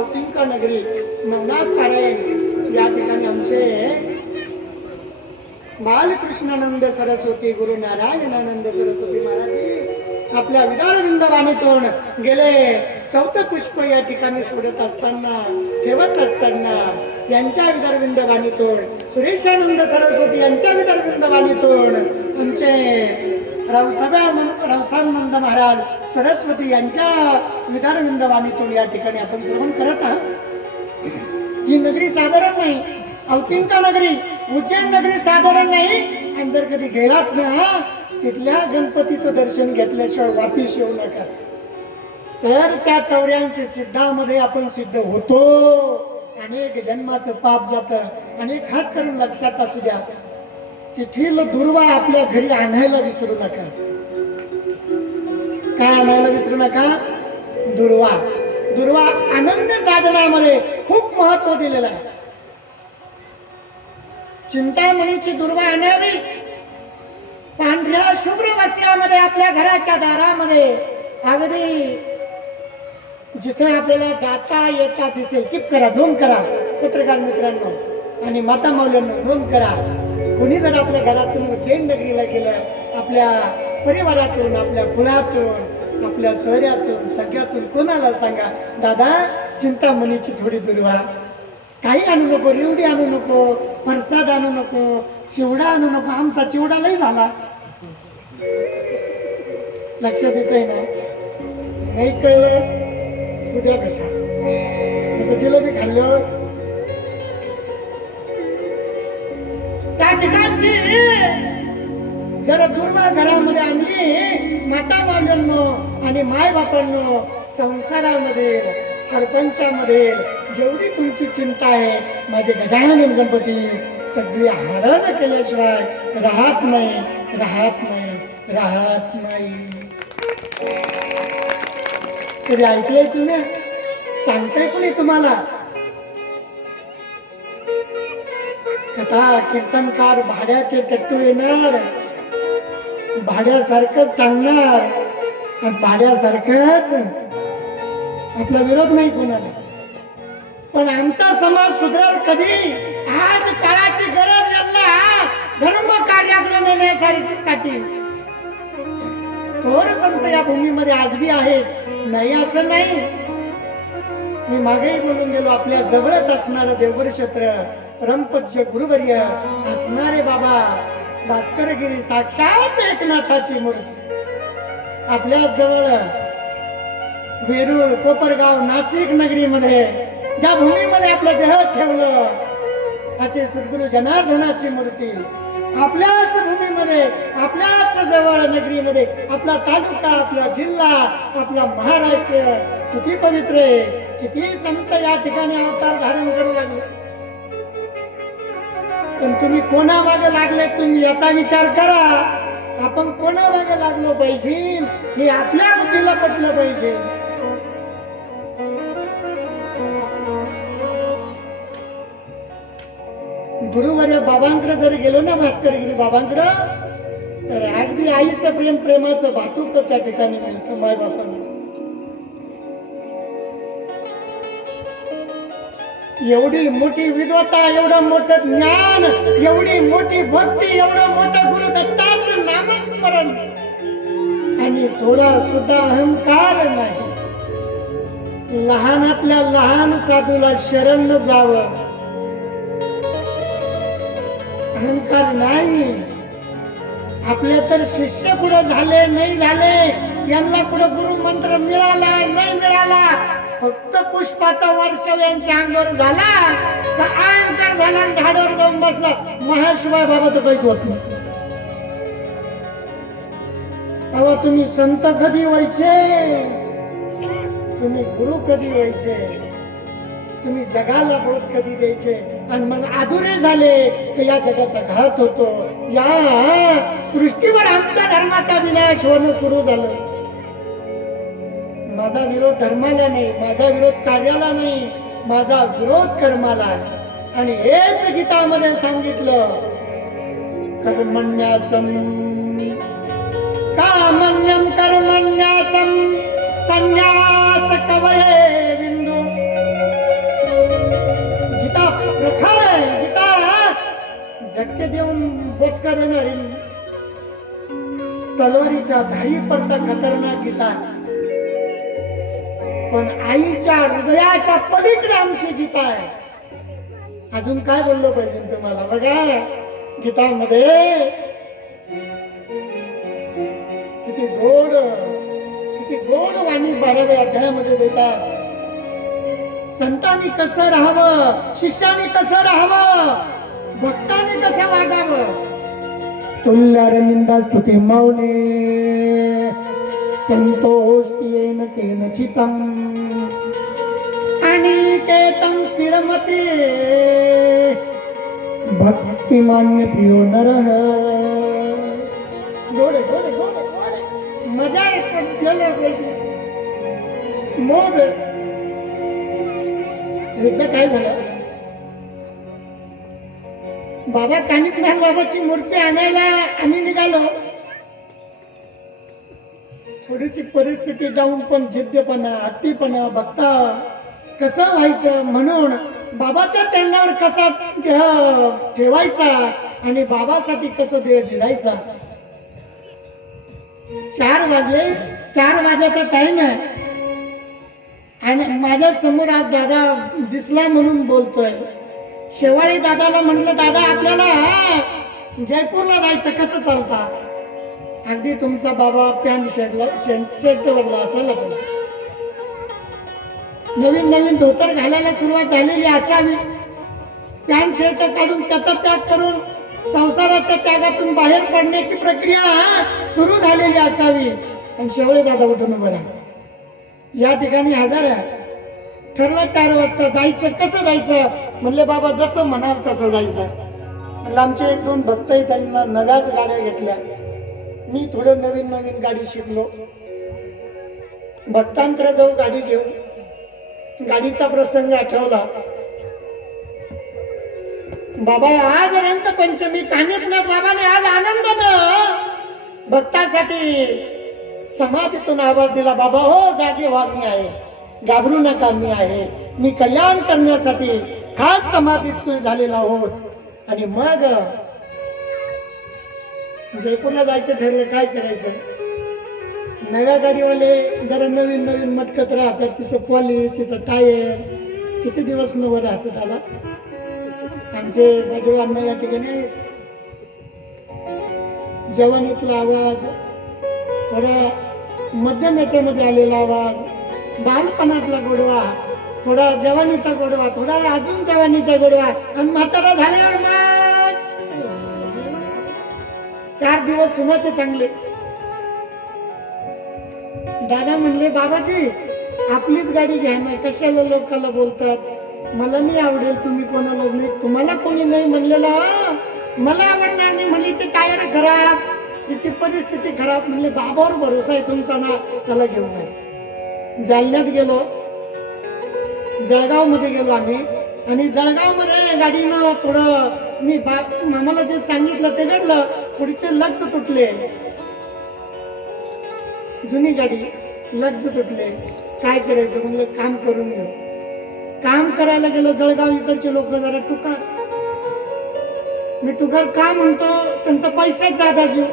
अवतिंका नगरी नवनाथ पारायण या ठिकाणी आमचे बालकृष्णानंद सरस्वती गुरु नारायणानंद सरस्वती महाराज आपल्या विदाळ विंदवाणीतून गेले चौथं पुष्प या ठिकाणी सोडत असताना ठेवत असताना यांच्या विदर्भिंद वाणीतून सुरेशानंद सरस्वती यांच्या विदर्भिंद वाणीतून आमचे रवसानंद महाराज सरस्वती यांच्या विदर्भिंद वाणीतून या ठिकाणी आपण श्रवण करत आहात। ही नगरी साधारण नाही, अवतिंका नगरी उज्जैन नगरी साधारण नाही। आणि जर कधी गेलात ना तिथल्या गणपतीचं दर्शन घेतल्याशिवाय वापिस येऊ नका। तर त्या 84 सिद्धामध्ये आपण सिद्ध होतो। अनेक जन्माचं पाप जातं आणि खास करून लक्षात असू द्या तिथील दुर्वा आपल्या घरी आणायला विसरू नका। काय आणायला विसरू नका? दुर्वा। दुर्वा आनंद साधनामध्ये खूप महत्व दिलेलं आहे। चिंतामणीची दुर्वा आणावी, पांढऱ्या शुभ्र वस्त्रामध्ये आपल्या घराच्या दारामध्ये अगदी जिथे आपल्याला जाता येता दिसेल टिप करा, नोंद करा पत्रकार मित्रांनो आणि माता मौल्यांना नोंद करा। कोणी जर आपल्या घरातून उज्जैन नगरीला गेलं, आपल्या परिवारातून, आपल्या कुळातून, आपल्या शहरातून, सगळ्यातून कोणाला सांगा दादा चिंतामणीची थोडी दुर्वा, काही आणू नको, रेवडी आणू नको, प्रसाद आणू नको, चिवडा आणू नको, आमचा चिवडा लई झाला। लक्षात येतंय ना? नाही कळलं उद्या भेटा। जिलेबी खाल्ल्यावर त्या ठिकाणची जरा दुर्वा घरामध्ये आणली माता मावल्यांनो आणि माय बापांनो, संसारामध्ये प्रपंचामध्ये जेवढी तुमची चिंता आहे माझे गजानन गणपती सगळी हरण केल्याशिवाय राहत नाही, राहत नाही, राहत नाही। कधी ऐकलंय तुम्ही? सांगताय कोणी तुम्हाला? कथा कीर्तनकार भाड्याचे टट्टू येणार, भाड्यासारखंच सांगणार आणि भाड्यासारखंच आपला विरोध नाही कोणाला। पण आमचा समाज सुधरेल कधी? आज काळाची गरज यांना धर्म कार्याकडे नेण्यासाठी थोर संत या भूमीमध्ये आजबी आहेत, नाही असं नाही। मी मागेही बोलून गेलो, आपल्या जवळच असणारं देवगड क्षेत्र परमपूज्य गुरुवर्य असणारे बाबा भास्करगिरी साक्षात एकनाथाची मूर्ती आपल्या जवळ वेरूळ, कोपरगाव, नाशिक नगरीमध्ये ज्या भूमीमध्ये आपलं देह ठेवलं असे सद्गुरु जनार्दनाची मूर्ती आपल्याच भूमीमध्ये, आपल्याच जवळ नगरीमध्ये, आपला तालुका, आपला जिल्हा, आपला महाराष्ट्र किती पवित्र आहे, किती संत या ठिकाणी अवतार धारण करू लागले। पण तुम्ही कोणा मागे लागले तुम्ही याचा विचार करा। आपण कोणा मागे लागलो पाहिजे हे आपल्या बुद्धीला पटलं पाहिजे। गुरुवर्य बाबांकडे जर गेलो ना भास्करगिरी बाबांकडे तर अगदी आईचं प्रेम, प्रेमाचं भातुक त्या ठिकाणी मिळतं माय बापांना। एवढी मोठी विद्वत्ता, एवढं मोठं ज्ञान, एवढी मोठी भक्ती, एवढं मोठं गुरुदत्ताचं नामस्मरण आणि थोडा सुद्धा अहंकार नाही। लहानातल्या लहान साधूला शरण जावं, अहंकार नाही। आपले तर शिष्य पुढे झाले नाही झाले, यांना पुढे गुरु मंत्र मिळाला नाही मिळाला, फक्त पुष्पाचा वर्षव यांच्या अंगावर झाला तर अहंकार झाला, झाडावर जाऊन बसला, महाशिवाय बाबाचं काही होत नाही। तेव्हा तुम्ही संत कधी व्हायचे? तुम्ही गुरु कधी व्हायचे? तुम्ही जगाला बोध कधी द्यायचे? आणि मग अधुरे झाले की या जगाचा घात होतो, या सृष्टीवर आमच्या धर्माचा विनाश होणं सुरू झालं। माझा विरोध धर्माला नाही, माझा विरोध कार्याला नाही, माझा विरोध कर्माला आहे। आणि हेच गीतामध्ये सांगितलं, कर्मण्यासम कामन्यम कर्मण्यासम संन्यास कवये बिंदू तलवारीच्या धारी पडता खतरनाक गीता, पण आईच्या हृदयाच्या पलीकडे आमची गीता आहे. अजून काय बोललो पाहिजे तुम्हाला? बघा गीतामध्ये किती गोड वाणी 12व्या अध्यायामध्ये देतात. संतांनी कसं राहावं, शिष्याने कसं राहावं, भक्तांनी कसं वागावं. तुल्यार निंदा स्तुती मौने संतोष्टियेन केनचितम अनिकेतम स्थिरमती भक्तिमान्य प्रियो नरः. गोडे गोडे गोडे गोडे मजा येते पाहिजे. मोद एकदा काय झालं, बाबा कानिकनाथ बाबाची मूर्ती आणायला आम्ही निघालो. थोडीशी परिस्थिती डाऊन, पण जिद्दपणा, हट्टीपणा बघता कसं व्हायचं म्हणून बाबाच्या चरणावर कसा ठेवायचा आणि बाबासाठी कसं देह झिजायचा. 4 वाजले, 4 वाजायचा टाइम आहे आणि माझ्या समोर आज दादा दिसला म्हणून बोलतोय. शेवाळी दादाला म्हणलं, दादा आपल्याला जयपूरला जायचं, कसं चालता? अगदी तुमचा बाबा पॅन्ट शर्टवरला असायला पाहिजे, नवीन धोतर घालायला सुरुवात झालेली असावी, पॅन्ट शर्ट काढून त्याचा त्याग करून संसाराच्या त्यागातून बाहेर पडण्याची प्रक्रिया सुरू झालेली असावी. आणि शेवळे दादा उठून उभं राहा, या ठिकाणी हजर आहे. ठरलं 4 वाजता जायचं. कसं जायचं? म्हणले बाबा जसं म्हणाल तसं जायचं. म्हणलं आमचे 1-2 भक्त आहेत, त्यांना नव्याच गाड्या घेतल्या. मी थोडं नवीन गाडी शिकलो. भक्तांकडे जाऊ गाडी घेऊन, गाडीचा प्रसंग आठवला. बाबा आज रंगपंचमी, कानिकनाथ बाबाने आज आनंदानं भक्तासाठी समाधीतून आवाज दिला, बाबा हो जागे व्हा, मी आहे, घाबरू नका, मी आहे, मी कल्याण करण्यासाठी खास समाधीत झालेला आहोत. आणि मग जयपूरला जायचं ठरलं. काय करायचं? नव्या गाडीवाले जरा नवीन मटकत राहतात. तिचं पॉलिश, तिचं टायर किती दिवस नवं राहतं त्याला. आमचे बाजूला या ठिकाणी जवानीतला आवाज, थोडा मध्यम याच्यामध्ये आलेला आवाज, बालपणातला गोडवा, थोडा जवानीचा गोडवा, थोडा अजून जवानीचा गोडवा, आणि म्हातारा झाल्यावर मग 4 दिवस सुनाचे चांगले. दादा म्हणले, बाबाजी आपलीच गाडी घ्या ना, कशाला लोकांना बोलतात, मला नाही आवडेल, तुम्ही कोणाला नाही, तुम्हाला कोणी नाही म्हणलेलं, मला आवडणार नाही. म्हणले टायर खराब, तिची परिस्थिती खराब. म्हणले बाबावर भरोसा आहे तुमचा ना, चला घेऊन गाडी. जालन्यात गेलो, जळगाव मध्ये गेलो आम्ही. आणि जळगाव मध्ये गाडीनं थोडं मी मामाला जे सांगितलं ते घडलं. पुढचे लक्ष तुटले, जुनी गाडी, लक्ष तुटले. काय करायचं? म्हणलं काम करून घेऊ. काम करायला गेलो. जळगाव इकडचे लोक जरा टुकार. मी टुकार का म्हणतो? त्यांचा पैसाच जादा जीव.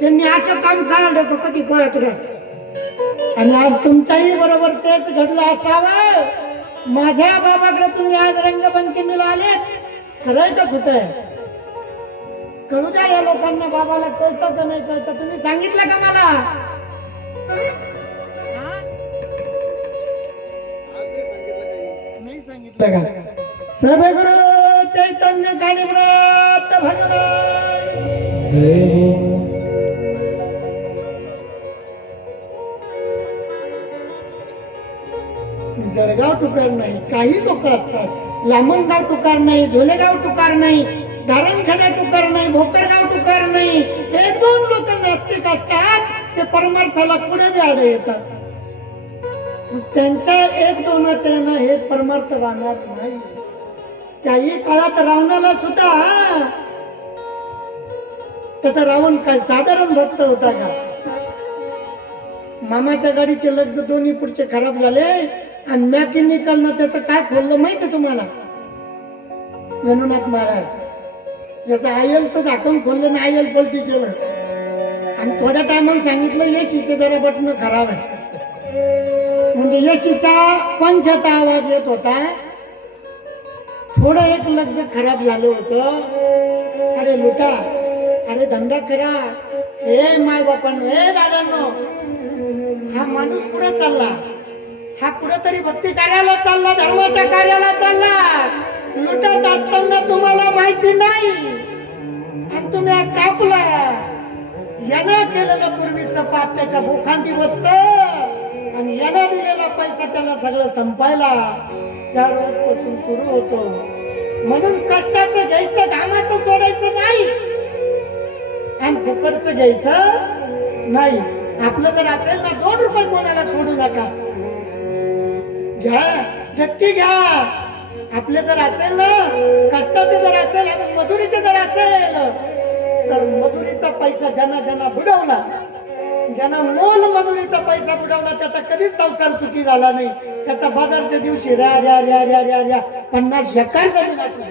त्यांनी असं काम काढलं कधी कळत नाही. आणि आज तुमच्याही बरोबर तेच घडलं असावं. माझ्या बाबाकडे तुम्ही आज रंगपंचमीला आलेत, खरंय का खोटं आहे? कळू द्या या लोकांना, बाबाला कळतं का नाही कळतं. तुम्ही सांगितलं का मला? नाही सांगितलं का? सद्गुरु चैतन्य काळीप्राप्त भगवान जळगाव टुकार नाही. काही लोक असतात, लामणगाव टुकार नाही, झोलेगाव टुकार नाही, धारणखेडा टुकार नाही, भोकरगाव टुकार नाही. 1-2 लोक नास्तिक असतात, ते परमार्थाला पुढे बी आडे येतात. त्यांच्या 1-2च्या हे परमार्थ राहणार नाही. काही काळात रावणाला सुद्धा तसा रावण काय साधारण भक्त होता का? मामाच्या गाडीचे लग्न दोन्ही पुढचे खराब झाले आणि मॅकॅनिकलनं त्याचं काय खोललं माहिती तुम्हाला? वेणुनाथ महाराज याचं आयलचं झाकण खोललं ना, आयल पलटी केलं. आणि थोड्या टायमाला सांगितलं एसीचे जरा बटन खराब आहे. म्हणजे एसीचा पंख्याचा आवाज येत होता. थोडं एक लक्ष खराब झालं होतं. अरे लुटा, अरे धंदा करा. ए माय बापांनो, ए दादांनो, हा माणूस पुढे चालला, हा कुठेतरी भक्ती कार्याला चालला, धर्माच्या कार्याला चालला. लुटत असताना तुम्हाला माहिती नाही आणि तुम्ही टाकला. यानं केलेलं पूर्वीचं पाप त्याच्या भोखांडी बसत आणि यानं दिलेला पैसा त्याला सगळं संपायला त्या रोजपासून सुरू होतो. म्हणून कष्टाचं घ्यायचं, घामाचं सोडायचं नाही आणि फुकटचं घ्यायचं नाही. आपलं जर असेल ना 2 रुपये कोणाला सोडू नका, घ्या, नक्की घ्या. आपले जर असेल ना, कष्टाचे जर असेल आणि मजुरीचे जर असेल, तर मजुरीचा पैसा ज्यांना ज्यांना बुडवला, ज्यांना मोल मजुरीचा पैसा बुडवला, त्याचा कधीच संसार सुखी झाला नाही. त्याचा बाजारच्या दिवशी ऱ्या ऱ्या ऱ्या ऱ्या ऱ्या ऱ्या 50 एकर जमीन असली.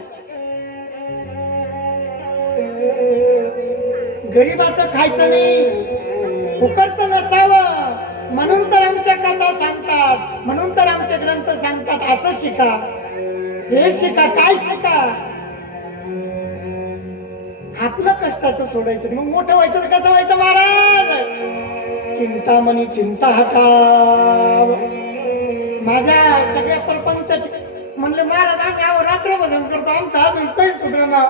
गरीबाचं खायचं नाही, फुकटचं नसावं. म्हणून तर आमच्या कथा सांगतात, म्हणून तर आमचे ग्रंथ सांगतात, असं शिका, हे शिका. काय शिका? आपलं कष्टाचं सोडायचं. मग मोठं व्हायचं तर कसं व्हायचं महाराज? चिंतामणी चिंता हटाव. माझ्या सगळ्या प्रपंचाची म्हणले महाराज, आम्ही रात्र भजन करतो, आमचा अजून काही सुधारणा.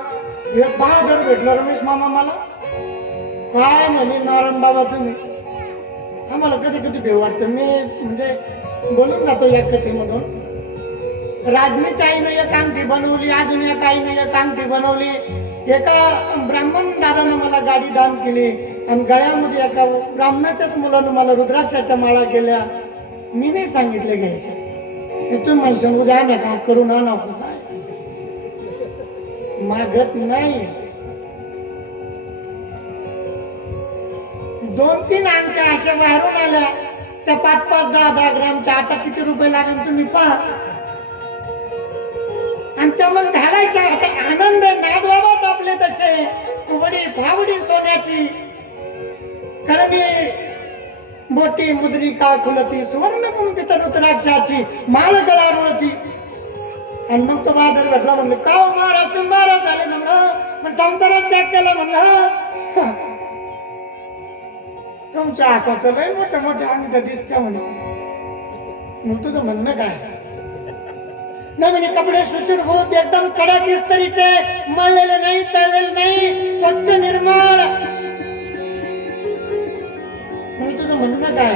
हे बहादर भेटलं रमेश मामा मला. काय म्हणे नारायण बाबा तुम्ही, आम्हाला कधी कधी भेव वाटतं. मी म्हणजे बोलून जातो या कथेमधून. राजनीच्या आईने एक अंगठी बनवली, अजून एक आईने एक अंगठी बनवली. एका ब्राह्मण दादानं मला गाडी दान केली आणि गळ्यामध्ये एका ब्राह्मणाच्याच मुलानं मला रुद्राक्षाच्या माळा केल्या. मी नाही सांगितले घ्यायचे. तुम्ही म्हणशाल उद्या आणा का करून आणा, काय मागत नाही. 2-3 अंगठ्या अशा बाहेरून आल्या, त्या 5-5, 10-10 ग्रामच्या. आता किती रुपये लागेल तुम्ही पहा. आणि त्या मग घालायच्या. आता आनंद नादबाबाच आपले तसे उघडी फावडी सोन्याची करणी, बोटी मुद्रिका खुलती, सुवर्ण कुंपित रुद्राक्षाची माळ गळा रुळती. आणि मग तो बहादर भेटला. म्हणलं का महाराज तुम्ही महाराज झाले? म्हणलं संसारात त्याग केला. म्हणलं तुमच्या हातात लय मोठ्या मोठ्या अंगठ्या दिसत्या म्हणे. मग तुझं म्हणणं काय? नाही म्हणे कपडे सुशोभित एकदम कडक इस्त्रीचे, मळलेले नाही, चढलेले नाही, स्वच्छ निर्मळ. म्हणजे तुझं म्हणणं काय?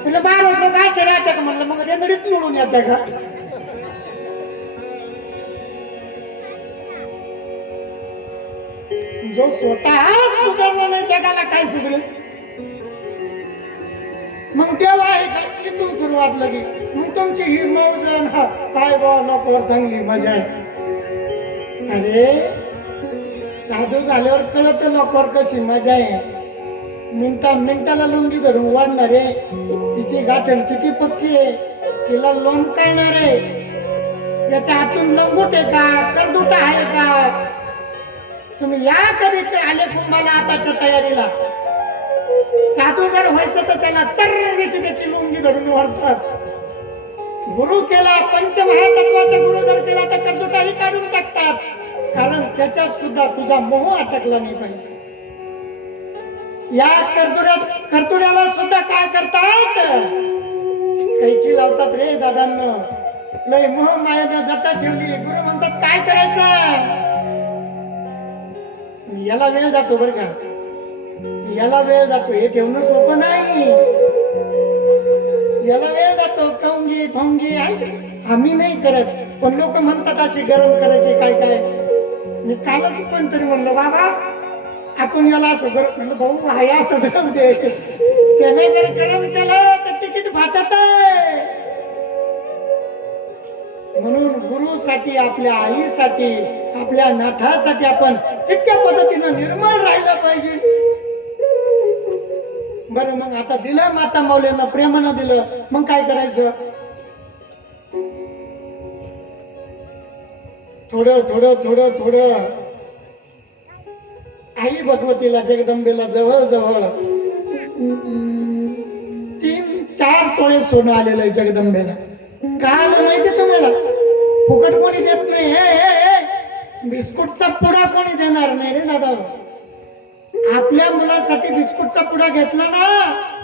म्हणलं महाराज मग असे राहते का? म्हणलं मग रेंदडीत मिळून येते का? जो स्वतः सुधारला नाही जगाला काय सुधरेल? मग देव आहे का? इथून सुरुवात लगी. मग तुमची ही मौज काय बा लोकांवर चांगली मजा आहे. अरे साधू झाल्यावर कळत लोकांवर कशी मजा आहे. मिनिटाला लुंगी धरून वाढणार आहे. तिची गाठण किती पक्की आहे, तिला लोण कळणार आहे. याच्या आतून लंगोट आहे का, करदुट आहे का? तुम्ही या कधी आले कुंभाला आताच्या तयारीला. साधू जर व्हायचं तर त्याला चर्रशी त्याची लुंगी धरून वाढतात. गुरु केला, पंचमहातत्वाचा गुरु जर केला तर करदुटाही काढून टाकतात. कारण त्याच्यात सुद्धा तुझा मोह अटकला नाही पाहिजे. या करदुड्याला सुद्धा काय करतात? कैची लावतात रे दादांनो. लय मोह मायेनं जटा ठेवली. गुरु म्हणतात काय करायचं? याला वेळ जातो बरं का, याला वेळ जातो. हे ठेवणं सोपं नाही. याला वेळ जातो. कौंगी फौंगी आम्ही नाही करत, पण लोक म्हणतात असे गरम करायचे काय काय. मी कालच कोणतरी म्हणलं बाबा आपण याला असं गरम. म्हणलं भाऊ आहे असं जाऊ दे. त्याने जर गरम केलं तर तिकीट फाटत आहे. म्हणून गुरुसाठी, आपल्या आईसाठी, आपल्या नाथासाठी आपण तितक्या पद्धतीनं निर्मळ राहिलं पाहिजे. बरं मग आता दिलं माता माऊलींना, प्रेमानं दिलं, मग काय करायचं? थोडं थोडं थोडं थोडं आई भगवतीला, जगदंबेला जवळ जवळ 3-4 तोळे सोनं आलेलं आहे जगदंबेला. का आलं माहिती तुम्हाला? फुकट कोणी देत नाही. बिस्कुटचा पुडा कोणी देणार नाही रे दादा. आपल्या मुलासाठी बिस्कुटचा पुडा घेतला ना,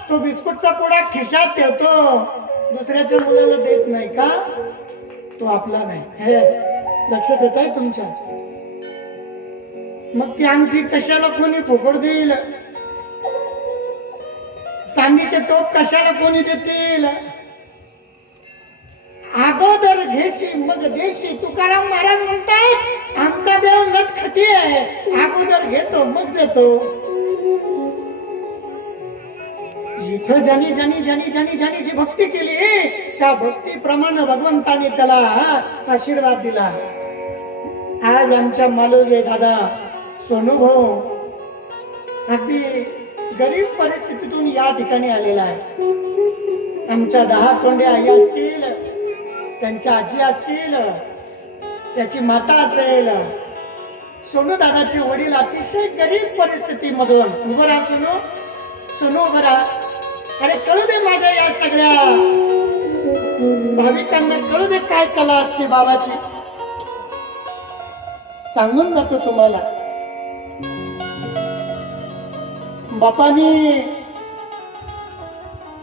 तो बिस्कुटचा पुडा खिशात ठेवतो, दुसऱ्याच्या मुलाला देत नाही. का? तो आपला नाही. हे लक्षात येत आहे तुमच्या? मग ती अंगठी कशाला कोणी फुकट देईल? चांदीचे टोप कशाला कोणी देतील? अगोदर घेशी मग देशी. तुकाराम महाराज म्हणतात आमचा देव नटखटी आहे, अगोदर घेतो मग देतो. जिथं ज्यानी ज्यानी ज्यानी ज्यानी ज्यानी जी भक्ती केली त्या भक्तीप्रमाणे भगवंताने त्याला आशीर्वाद दिला. आज आमच्या मालोगे दादा सोनू भाऊ अगदी गरीब परिस्थितीतून या ठिकाणी आलेला आहे. आमच्या 10 तोंड्या आई असतील, त्यांच्या आजी असतील, त्याची माता असेल. सोनू दादाचे वडील अतिशय गरीब परिस्थितीमधून. उभं राहा सोनू, सोनू उभं राहा. अरे कळू दे माझ्या या सगळ्या भाविकांना, कळू दे काय कला असते बाबाची. सांगून जातो तुम्हाला. बापाने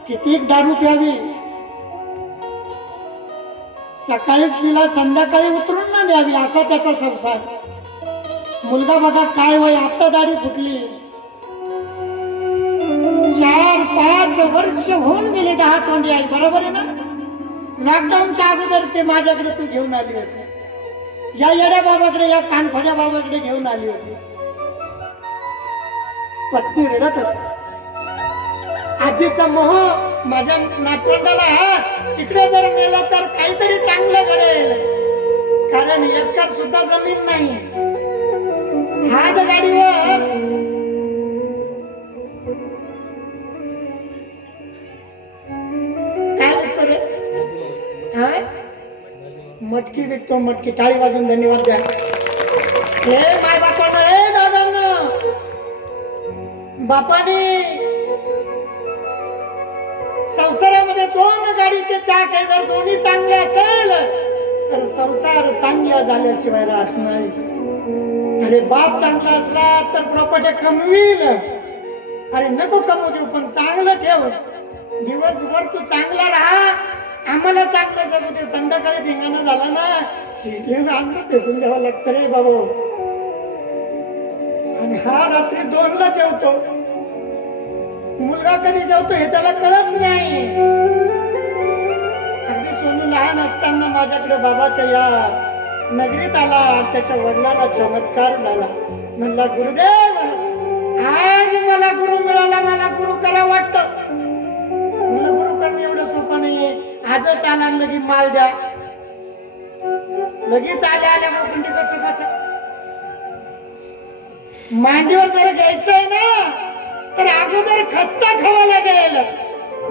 किती दारू प्यावी, सकाळीच पिला संध्याकाळी उतरून ना द्यावी, असा त्याचा संसार. मुलगा बघा काय वय, आता दाढी फुटली. 4-5 वर्ष होऊन गेले 10 तोंडी आई. बरोबर आहे ना? लॉकडाऊनच्या अगोदर ते माझ्याकडे तू घेऊन आली होती, या येड्या बाबाकडे, या कानफड्या बाबाकडे घेऊन आली होती. पत्नी रडत असे. आजीचा मोह माझ्या नातवंडाला तिकडे जर नेलं तर काहीतरी चांगलं घडेल, कारण एकर सुद्धा जमीन नाही. हात गाडीवर काय विकतो रे? मटकी विकतो, मटकी. टाळी वाजून धन्यवाद द्या. हे माय बापानं, हे दादांना, बापाने संसारामध्ये 2 गाडीचे चाक आहे. जर दोन्ही चांगले असेल तर संसार चांगला झाल्याशिवाय राहत नाही. अरे बाप चांगला असला तर प्रॉपर्टी कमवील. अरे नको कमवू देऊ, पण चांगलं ठेव. दिवसभर तू चांगला राहा, आम्हाला चांगलं जगू दे. संध्याकाळी धिंगाणा झाला ना, शिजलेलं अन्न फेकून द्यावं लागतं रे बाबू. आणि हा रात्री 2ला जेवतो. मुलगा कधी जेवतो हे त्याला कळत नाही. अगदी सोनू लहान असताना माझ्याकडे बाबाच्या या नगरीत आला. त्याच्या वडिलांना चमत्कार झाला. म्हणला गुरुदेव आज मला गुरु मिळाला, मला गुरु करा वाटतं. म्हणलं गुरु करणे एवढं सोपं नाहीये. आजच आला लगी माल द्या. लगेच आल्या मग कुंडी कसं मांडीवर जर घ्यायचं आहे ना तर अगोदर खस्ता खावा लागेल,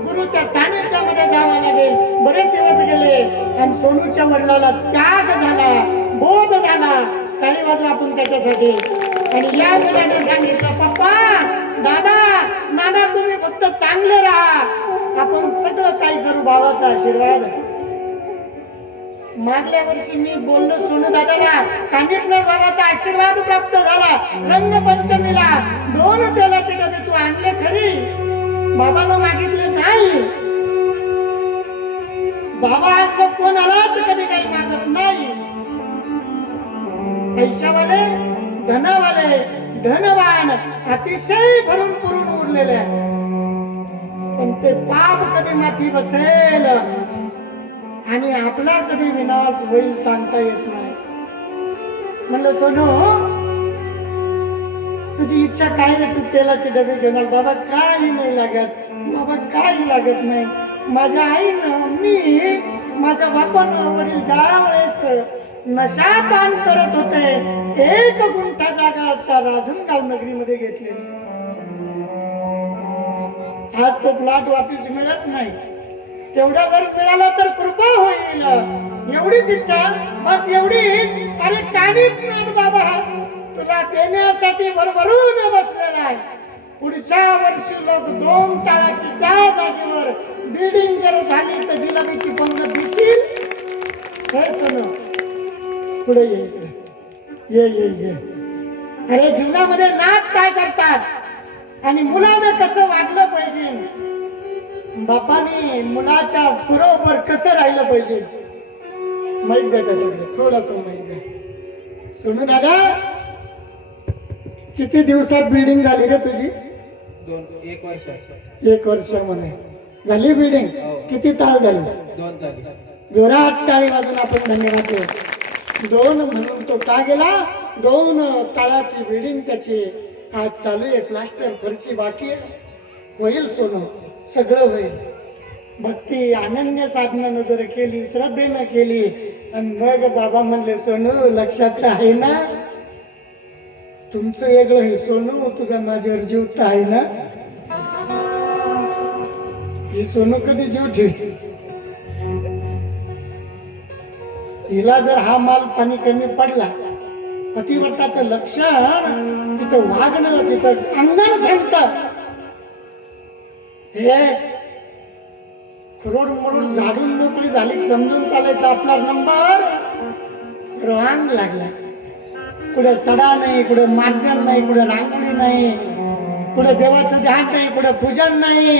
गुरुच्या सानिध्यामध्ये जावं लागेल. बरेच दिवस गेले आणि सोनूच्या वडिलाला त्याग झाला, बोध झाला. काही वाजू आपण त्याच्यासाठी. आणि या मुलाने सांगितलं पप्पा, दादा, नाना तुम्ही फक्त चांगले राहा, आपण सगळं काही करू. बाबाचा आशीर्वाद. मागल्या वर्षी मी बोललो सोनू दादाला, कांदीपनार बाबाचा आशीर्वाद प्राप्त झाला. रंगपंचमीला 2 तेलाचे डबे तू आणले खरी, बाबांना मागितले नाही. बाबा आज कोणालाच कधी काही मागत नाही. पैशावाले, धनावाले, धनवान अतिशय भरून पुरून उरलेले आहे. पण ते पाप कधी माथी बसेल आणि आपला कधी विनाश होईल सांगता येत नाही. म्हणलं सोनू तुझी इच्छा काय रे? तू तेलाचे डबे घेणार. बाबा काही नाही लागत, बाबा काही लागत नाही. माझ्या आईनं, मी, माझ्या बापानं वडील ज्या वेळेस नशा पान करत होते 1 गुंठा जागा आता राजनगाव नगरीमध्ये घेतलेली. आज तो प्लॉट वापिस मिळत नाही. तेवढा जर मिळाला तर कृपा होईल, एवढीच इच्छा, बस एवढीच. अरे कानिपनाथ बाबा तुला देण्यासाठी भरभरून बसलेला आहे. पुढच्या वर्षी लोक 2 ताळाची त्या जागेवर बिल्डिंग जर झाली तर जिलेबीची पंगत दिसतील. हे सोनू पुढे ये इकडे. ये ये ये. अरे जीवनामध्ये नात काय करतात आणि मुलानं कसं वागलं पाहिजे, बापाने मुलाच्या बरोबर कसं राहिलं पाहिजे, माहित द्या त्याच्याकडे थोडस माहित द्या. सोनू दादा, किती दिवसात बिल्डिंग झाली रे तुझी? 1 वर्ष. 1 वर्षामध्ये झाली बिल्डिंग. किती ताळ झाली? 2 ताली. जोरात टाळी वाजून आपण धन्यवाद देऊ. 2 म्हणून तो का गेला? 2 ताळाची बिल्डिंग त्याची आज चालू आहे. प्लास्टर फरची बाकी आहे. होईल सोनू, सगळं होईल. भक्ती अनन्य साधनानं जर केली, श्रद्धेनं केली आणि मग बाबा म्हणले सोनू लक्षात आहे ना, तुमचं वेगळं हे सोनू, तुझा माझ्यावर जीव तर आहे ना. ही सोनू कधी जीव ठेवी? हिला जर हा माल पाणी कमी पडला, पतिव्रताचं लक्षण, तिचं वागणं, तिचं अंगण सांगत हे खरोड मरोड झाडून मोकळी झाली समजून चालायचा. आपला नंबर रॉंग लागला. कुठे सडा नाही, कुठे मार्जन नाही, कुठे रांगोळी नाही, कुठे देवाचं ध्यान नाही, कुठे पूजन नाही,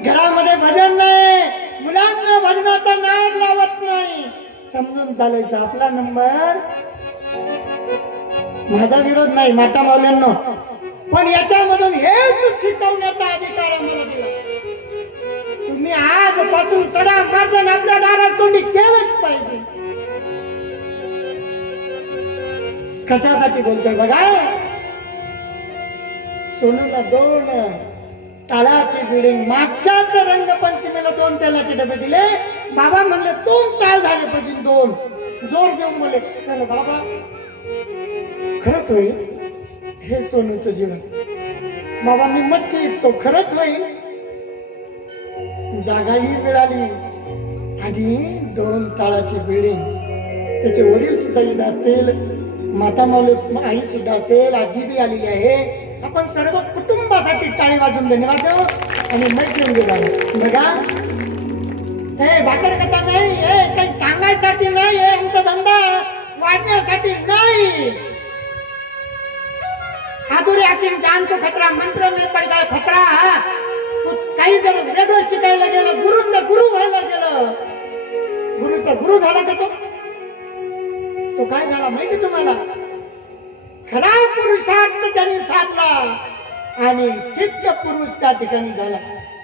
घरामध्ये भजन नाही, मुलांना भजनाचा नाद लावत नाही, समजून चालायचं. आपला नंबर. माझा विरोध नाही माता माऊल्यांनो, पण याच्यामधून हेच शिकवण्याचा अधिकार आम्हाला दिला. तुम्ही आजपासून सडा मार्जन आपल्या दारात तोंडी केलंच पाहिजे. कशासाठी बोलतोय बघा. सोनूला 2 ताळाची बिल्डिंग, मागच्याच रंगपंचमीला 2 तेलाचे डबे दिले. बाबा म्हणले 2 ताळ झाले पाहिजे. 2 जोर देऊन बोले बाबा खरंच होईल हे सोनूचं जीवन. बाबा मी मटके इकतो, खरंच होईल. जागाही मिळाली आणि 2 ताळाची बिल्डिंग. त्याचे वडील सुद्धा येत असतील, माता माऊली आई सुद्धा असेल, आजी बी आलेली आहे. आपण सर्व कुटुंबासाठी टाळी वाजून धन्यवाद देऊ आणि मग घेऊन गेला. बघा हे भाकड कथा नाही, हे काही सांगायसाठी नाही, हे आमचा धंदा वाढण्यासाठी नाही. आधुरी हाकीम जान को खतरा, मंत्र में पड़ गए खतरा. कुछ काही जण वेगळं शिकायला गेलं, गुरुचा गुरु व्हायला गेलं. गुरुचा गुरु झाला का तो काय झाला माहिती तुम्हाला? खरा पुरुषार्थ त्यांनी साधला आणि सिद्ध पुरुष त्या ठिकाणी झाला.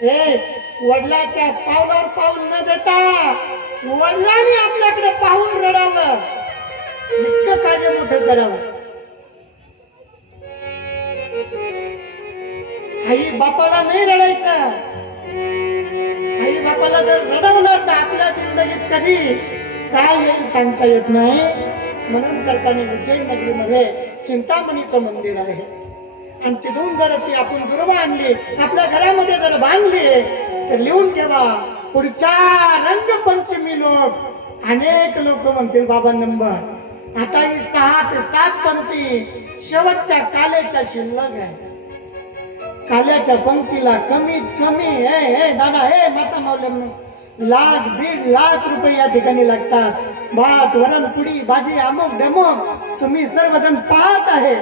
हे वडिलाच्या पावलावर पाऊल न देता वडिलांनी आपल्याकडे पाहून रडावं, इतकं कार्य मोठं करावं. आई बापाला नाही रडायचं. आई बापाला जर रडवलं तर आपल्या जिंदगीत कधी काय येईल सांगता येत नाही. म्हणून करताना उज्जैन नगरीमध्ये चिंतामणीचं मंदिर आहे आणि तिथून जर ती आपण दुर्वा आणली, आपल्या घरामध्ये जर बांधली तर लिहून ठेवा. पुढच्या रंगपंचमी लोक अनेक लोक म्हणतील बाबा नंबर. आता ही 6 ते 7 पंक्ती शेवटच्या काल्याच्या शिल्लक आहे. काल्याच्या पंक्तीला कमीत कमी हे दादा हे माता माऊल्यांनो 1,00,000 1.5 लाख रुपये या ठिकाणी लागतात. भात वरण पुडी भाजी अमुक डमुक तुम्ही सर्वजण पाहत आहे.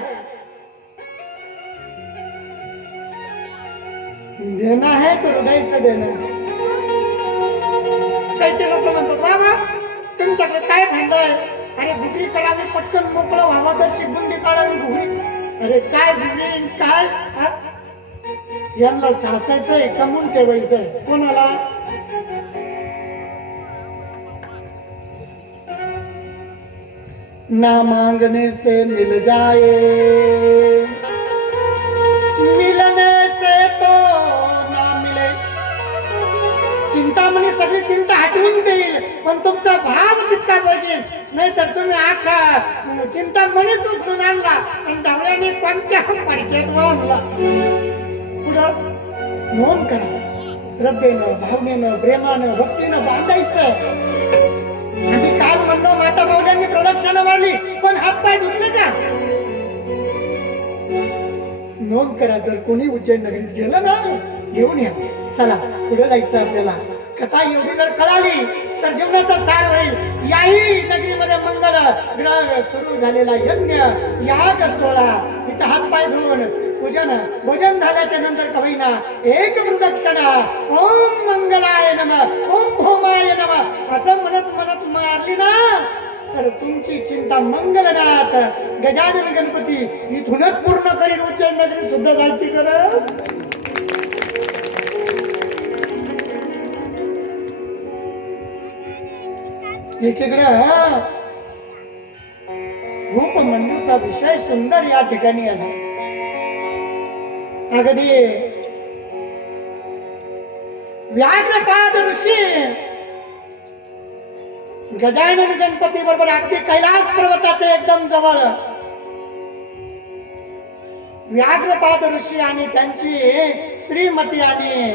देना है तो हृदय से देना. काही ते लोक म्हणतात बाबा तुमच्याकडे काय भांड आहे? अरे घुगरी करावी पटकन मोकळं व्हावं तर शिगुंडी काढावी घुगरी. अरे काय घुगरी काय यांना साचायचंय कमवून ठेवायचंय कोणाला? ना मांगने से मिल जाए, मिलने से तो ना मिले. चिंतामणी सगळी चिंता हटवून देईल पण तुमचा भाव तितका पाहिजे. नाहीतर तुम्ही आखा चिंतामणीच उचलून आणला आणि धावल्याने कोणत्या पडक्यात वाहला. पुढं नोंद करा. श्रद्धेनं भावनेनं प्रेमानं भक्तीनं बांधायचं. आम्ही काल म्हणलो माता माऊल्यांनी प्रदक्षिणा मारली पण हात पाय धुतले का? नोंद करा. जर कोणी उज्जैन नगरीत गेलं ना, घेऊन या. चला पुढे जायचं आपल्याला. कथा एवढी जर कळाली तर जीवनाचा सार होईल. याही नगरीमध्ये मंगल ग्रह सुरू झालेला यज्ञ याग सोहळा. इथं हात पाय धुवून पूजन भोजन झाल्याच्या नंतर कवयना एक प्रदक्षिणा ओम मंगलाय नमः ओम भौमाय नमः असं म्हणत म्हणत मारली ना, तर तुमची चिंता मंगलनाथ गजानन गणपती इथूनच पूर्ण करीन. उज्जैन नगरी सुद्धा जायची गरज. एकीकडे भूपमंडूचा विषय सुंदर या ठिकाणी आला. अगदी व्याघ्रपाद ऋषी गजानन गणपती बरोबर अगदी कैलास पर्वताच्या एकदम जवळ व्याघ्रपाद ऋषी आणि त्यांची श्रीमती आणि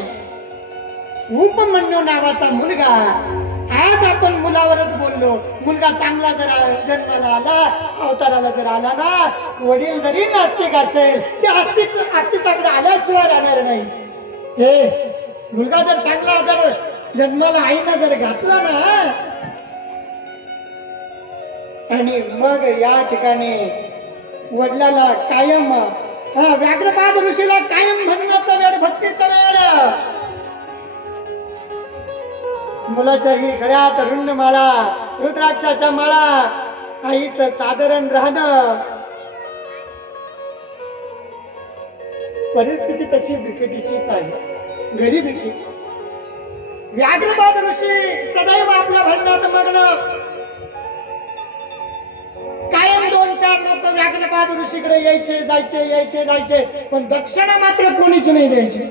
उपमन्यू नावाचा मुलगा. आज आपण मुलावरच बोललो. मुलगा चांगला जर जन्माला आला, अवताराला जर आला ना, वडील जरी नास्तिक असेल ते अस्तित्वाकडे आल्याशिवाय राहणार नाही. हे मुलगा जर चांगला जर जन्माला आईनं जर घातला ना, आणि मग या ठिकाणी वडिलाला कायम व्याघ्रपाद ऋषीला कायम भजनाचा वेळ, भक्तीचा वेळ. मुलाच्याही गळ्यात रुंडमाळा, रुद्राक्षाच्या माळा, आईचं साधारण राहणं. परिस्थिती तशी बिकटीचीच आहे, गरिबीची. व्याघ्रपाद ऋषी सदैव आपल्या भजनात मग्न. कायम 2-4 लोक व्याघ्रपाद ऋषीकडे यायचे जायचे, यायचे जायचे, पण दक्षिणा मात्र कोणीच नाही द्यायची.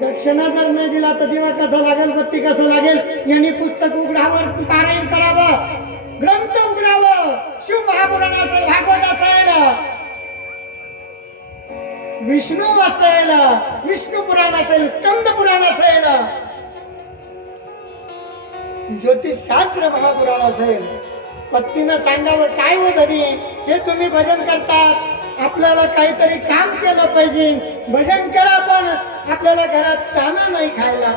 दक्षिणा जर नाही दिला तर दिवा कसा लागेल, बत्ती कसं लागेल. यांनी पुस्तक उघडावं, पारायण करावं, ग्रंथ उघडावं. शिव महापुराण असेल, भागवत असेल, विष्णू असेल, विष्णू पुराण असेल, स्कंद पुराण असेल, ज्योतिषशास्त्र महापुराण असेल. पत्नीनं सांगावं, काय हो धनी हे तुम्ही भजन करतात, आपल्याला काहीतरी काम केलं पाहिजे. भजन करा पण आपल्याला घरात ताना नाही खायला.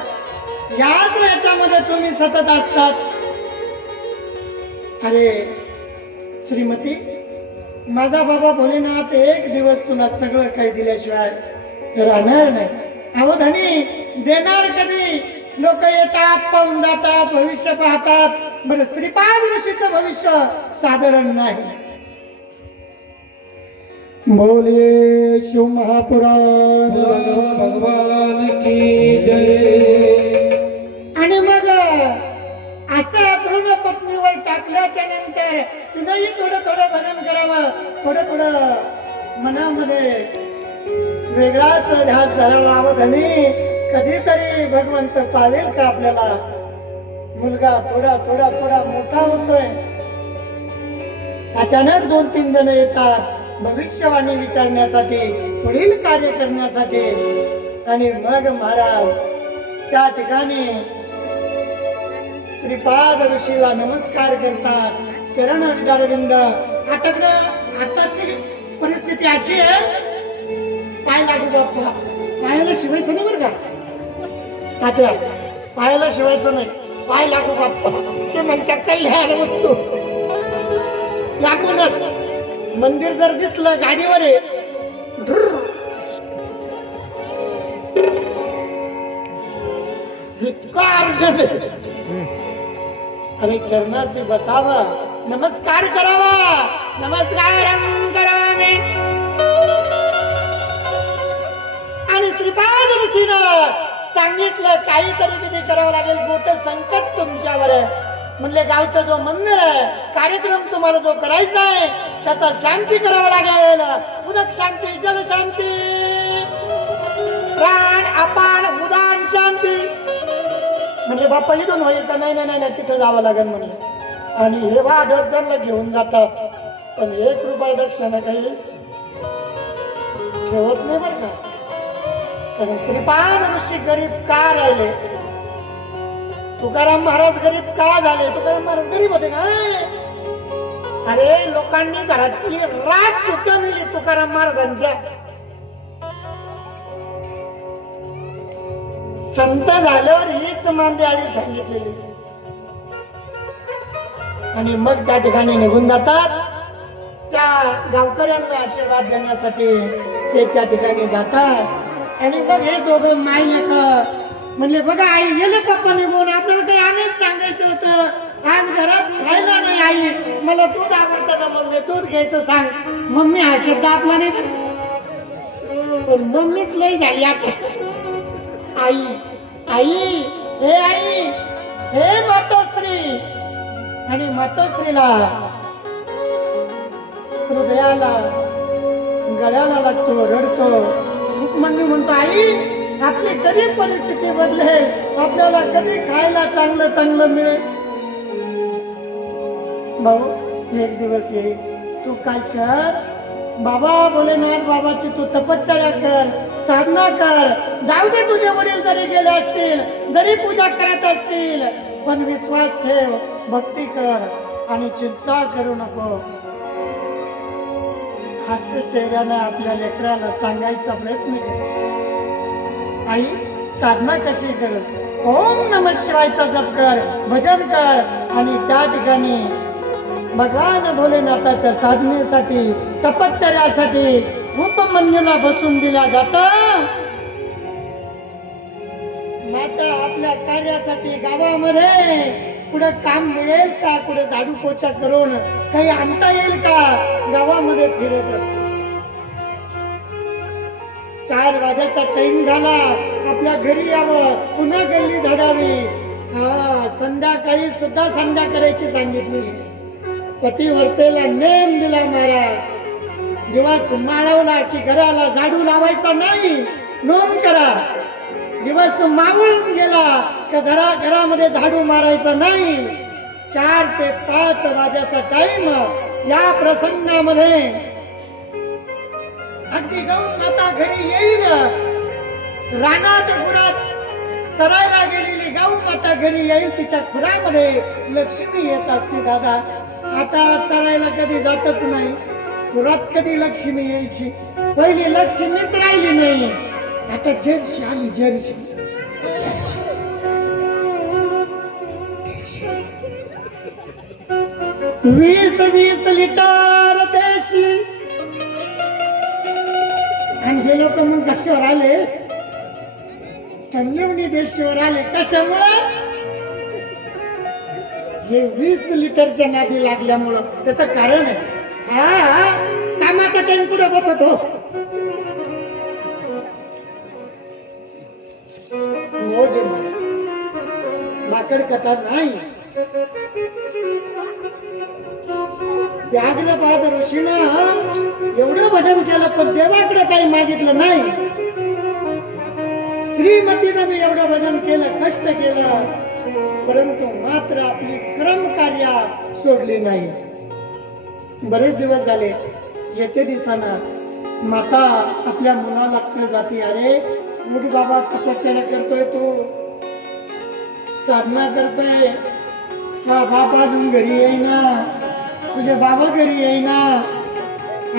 याच्यामध्ये तुम्ही सतत असतात. अरे श्रीमती, माझा बाबा भोलेनाथ एक दिवस तुला सगळं काही दिल्याशिवाय राहणार नाही. अहो धनी, देणार कधी? लोक येतात, पाहून जातात, भविष्य पाहतात. बरं, श्रीपाद ऋषीचं भविष्य साधारण नाही. बोले शिव महापुराण भगवान की जय. आणि मग असं तरुण पत्नीवर टाकल्याच्या नंतर तिनंही थोडं थोडं भजन करावं, थोडं थोडं मनामध्ये वेगळाच ध्यास धरावा. धनी, कधीतरी भगवंत पावेल का आपल्याला? मुलगा थोडा थोडा थोडा मोठा होतोय. अचानक 2-3 जण येतात भविष्यवाणी विचारण्यासाठी, पुढील कार्य करण्यासाठी. आणि मग महाराज त्या ठिकाणी श्रीपाद ऋषीला नमस्कार करतात, चरण विदारविंद. आताची परिस्थिती अशी आहे, पाय लागू बाप्पा, पायाला शिवायचं नाही बरं का तात्या, पायाला शिवायचं नाही, पाय लागू बाप्पा ते म्हणतात कल्याण वस्तू. लागूनच मंदिर जर दिसलं गाडीवर आहे, इतका अर्जंट. अरे चरणाशी बसावा, नमस्कार करावा. नमस्कारं करावे. आणि श्रीपाद ऋषीनं सांगितलं काहीतरी विधी करावं लागेल, मोठं संकट तुमच्यावर आहे. म्हणले गावचं जो मंदिर आहे, कार्यक्रम तुम्हाला जो करायचा आहे त्याचा शांती करावं लागेल. उदक शांती, जल शांती, प्राण अपान उदान शांती. म्हणजे बाप्पा इथून होईल का? नाही नाही नाही, तिथं जावं लागेल म्हणले. आणि हे बा डोक्याला घेऊन जातात, पण 1 रुपया दक्षिणा काही ठेवत नाही बरं का. कारण श्रीपाद ऋषी गरीब का राहिले? तुकाराम महाराज गरीब का झाले? तुकाराम महाराज गरीब होते का? अरे लोकांनी घरातली राख सुद्धा नेली तुकाराम महाराजांच्या. संत झाल्यावर हीच मांदियाळी सांगितलेली. आणि मग त्या ठिकाणी निघून जातात. त्या गावकऱ्यांना आशीर्वाद देण्यासाठी ते त्या ठिकाणी जातात. आणि मग हे दोघं माय लेक म्हणले, बघा आई गेले पप्पा निघून, आपल्याला काही आणायच सांगायचं होतं. आज घरात खायला नाही आई, मला दूध आवडतं ना मम्मी, दूध घ्यायचं सांग. मम्मी हा शब्द आपला नाही पण मम्मीच लई झाली आता. आई आई आई हे मातोश्री. आणि मातोश्रीला हृदयाला गळ्याला लागतो, रडतो. रुक्मिणी म्हणतो, आई आपली कधी परिस्थिती बदलेल, आपल्याला कधी खायला चांगलं चांगलं मिळेल. भाऊ एक दिवस येईल, तू काय कर बाबा भोलेनाथ बाबाची तू तपश्चर्या कर, साधना कर. जाऊ दे तुझे वडील जरी गेले असतील, जरी पूजा करत असतील, पण विश्वास ठेव, भक्ती कर आणि चिंता करू नको. हास्य चेहऱ्यानं आपल्या लेकराला सांगायचा प्रयत्न कर. आई साधना कशी कर, ओम नमः शिवायचा जप कर, भजन कर. आणि त्या ठिकाणी भगवान भोलेनाथाच्या साधनेसाठी, तपश्चर्यासाठी उपमन्यूला बसून दिला जाता. माता आपल्या कार्यासाठी गावामध्ये कुठे काम मिळेल का, कुठे झाडू पोछा करून काही आणता येईल का, गावामध्ये फिरत असते. 4 वाजेचा टाइम झाला, आपल्या घरी यावं, पुन्हा गल्ली झाडावी. संध्याकाळी सुद्धा संध्या करायची सांगितलेली. पतिवर्तेला नेम दिला महाराज. दिवस माळवला की घराला झाडू लावायचा नाही, नोंद करा. दिवस मावळून गेला की घरामध्ये झाडू मारायचा नाही. 4 ते 5 वाजेचा टाइम या प्रसंगामध्ये अगदी गौ माता घरी येईल. रानात गुरात चरायला गेलेली गौ माता घरी येईल, तिच्या खुरामध्ये लक्ष्मी येत असते. दादा आता चरायला कधी जातच नाही, खुरात कधी लक्ष्मी यायची. पहिली लक्ष्मीच राहिली नाही, आता जर्शी आली. जर्शी 20 लिटर देशी. आणि हे लोक मग कशावर आले, संजीवनी देशीवर आले. कशामुळे, हे 20 लिटरच्या नादी लागल्यामुळं. त्याचं कारण आहे, हा कामाचा टाइम पुढे बसत हो. बाकड कथा नाही. व्याघ्र पाद ऋषीनं एवढं भजन केलं पण देवाकडे काही मागितलं नाही. श्रीमतीनं मी एवढं भजन केलं, कष्ट केलं, परंतु मात्र आपली क्रम कार्य सोडली नाही. बरेच दिवस झाले. येते दिवसानं माता आपल्या मुलाला कडे जाते, अरे मोठी बाबा तपश्चर्या करतोय, तू साधना करतोय, हा बाप अजून घरी येईना, तुझे बाबा घरी येईना,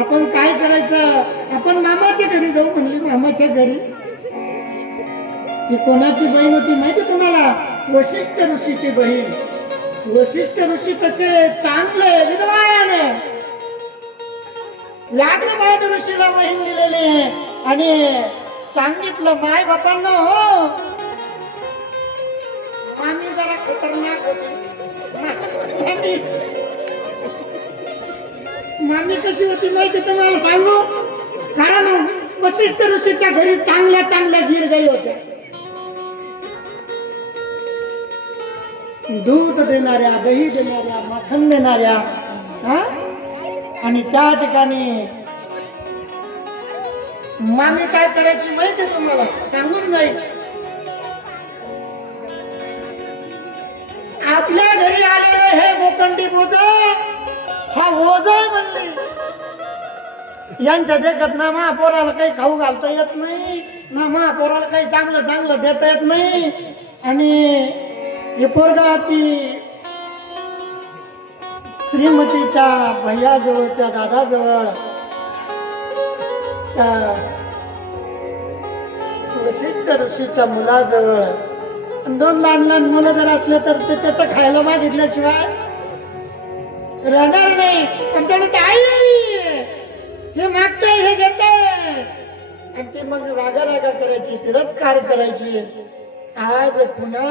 आपण काय करायचं, आपण मामाच्या घरी जाऊ म्हणली. मामाच्या घरी ही कोणाची बहीण होती माहिती तुम्हाला, वशिष्ठ ऋषीची बहीण. वशिष्ठ ऋषी तसे चांगले विद्वान, व्याघ्रपाद ऋषीला बहीण दिलेली आहे. आणि सांगितलं माय बापांना, हो मामी जरा खतरनाक होती. मामी कशी होती माहिती तुम्हाला सांगू, कारण वशिष्ठ ऋषीच्या घरी चांगल्या चांगल्या गिर गाई होत्या, दूध देणाऱ्या, दही देणाऱ्या, माखन देणाऱ्या. आणि त्या ठिकाणी मामी काय करायची माहिती तुम्हाला, सांगून जाईल. आपल्या घरी आलेले हे गोकंडी बोज, हा ओझ म्हणली. यांच्या देखत ना महापोराला काही खाऊ घालता येत नाही, ना महापोराला काही चांगलं चांगलं देता येत नाही. आणि हे पोरगा ती श्रीमती त्या भैयाजवळ, त्या दादाजवळ, त्या वशिष्ठ ऋषीच्या मुलाजवळ, आणि 2 लहान लहान मुलं जर असले तर ते त्याचं खायला मागितल्याशिवाय राहणार नाही. पण त्याने आई हे मागतंय, हे घेतंय, आणि ती मग रागा करायची, तिरस्कार करायची. आज पुन्हा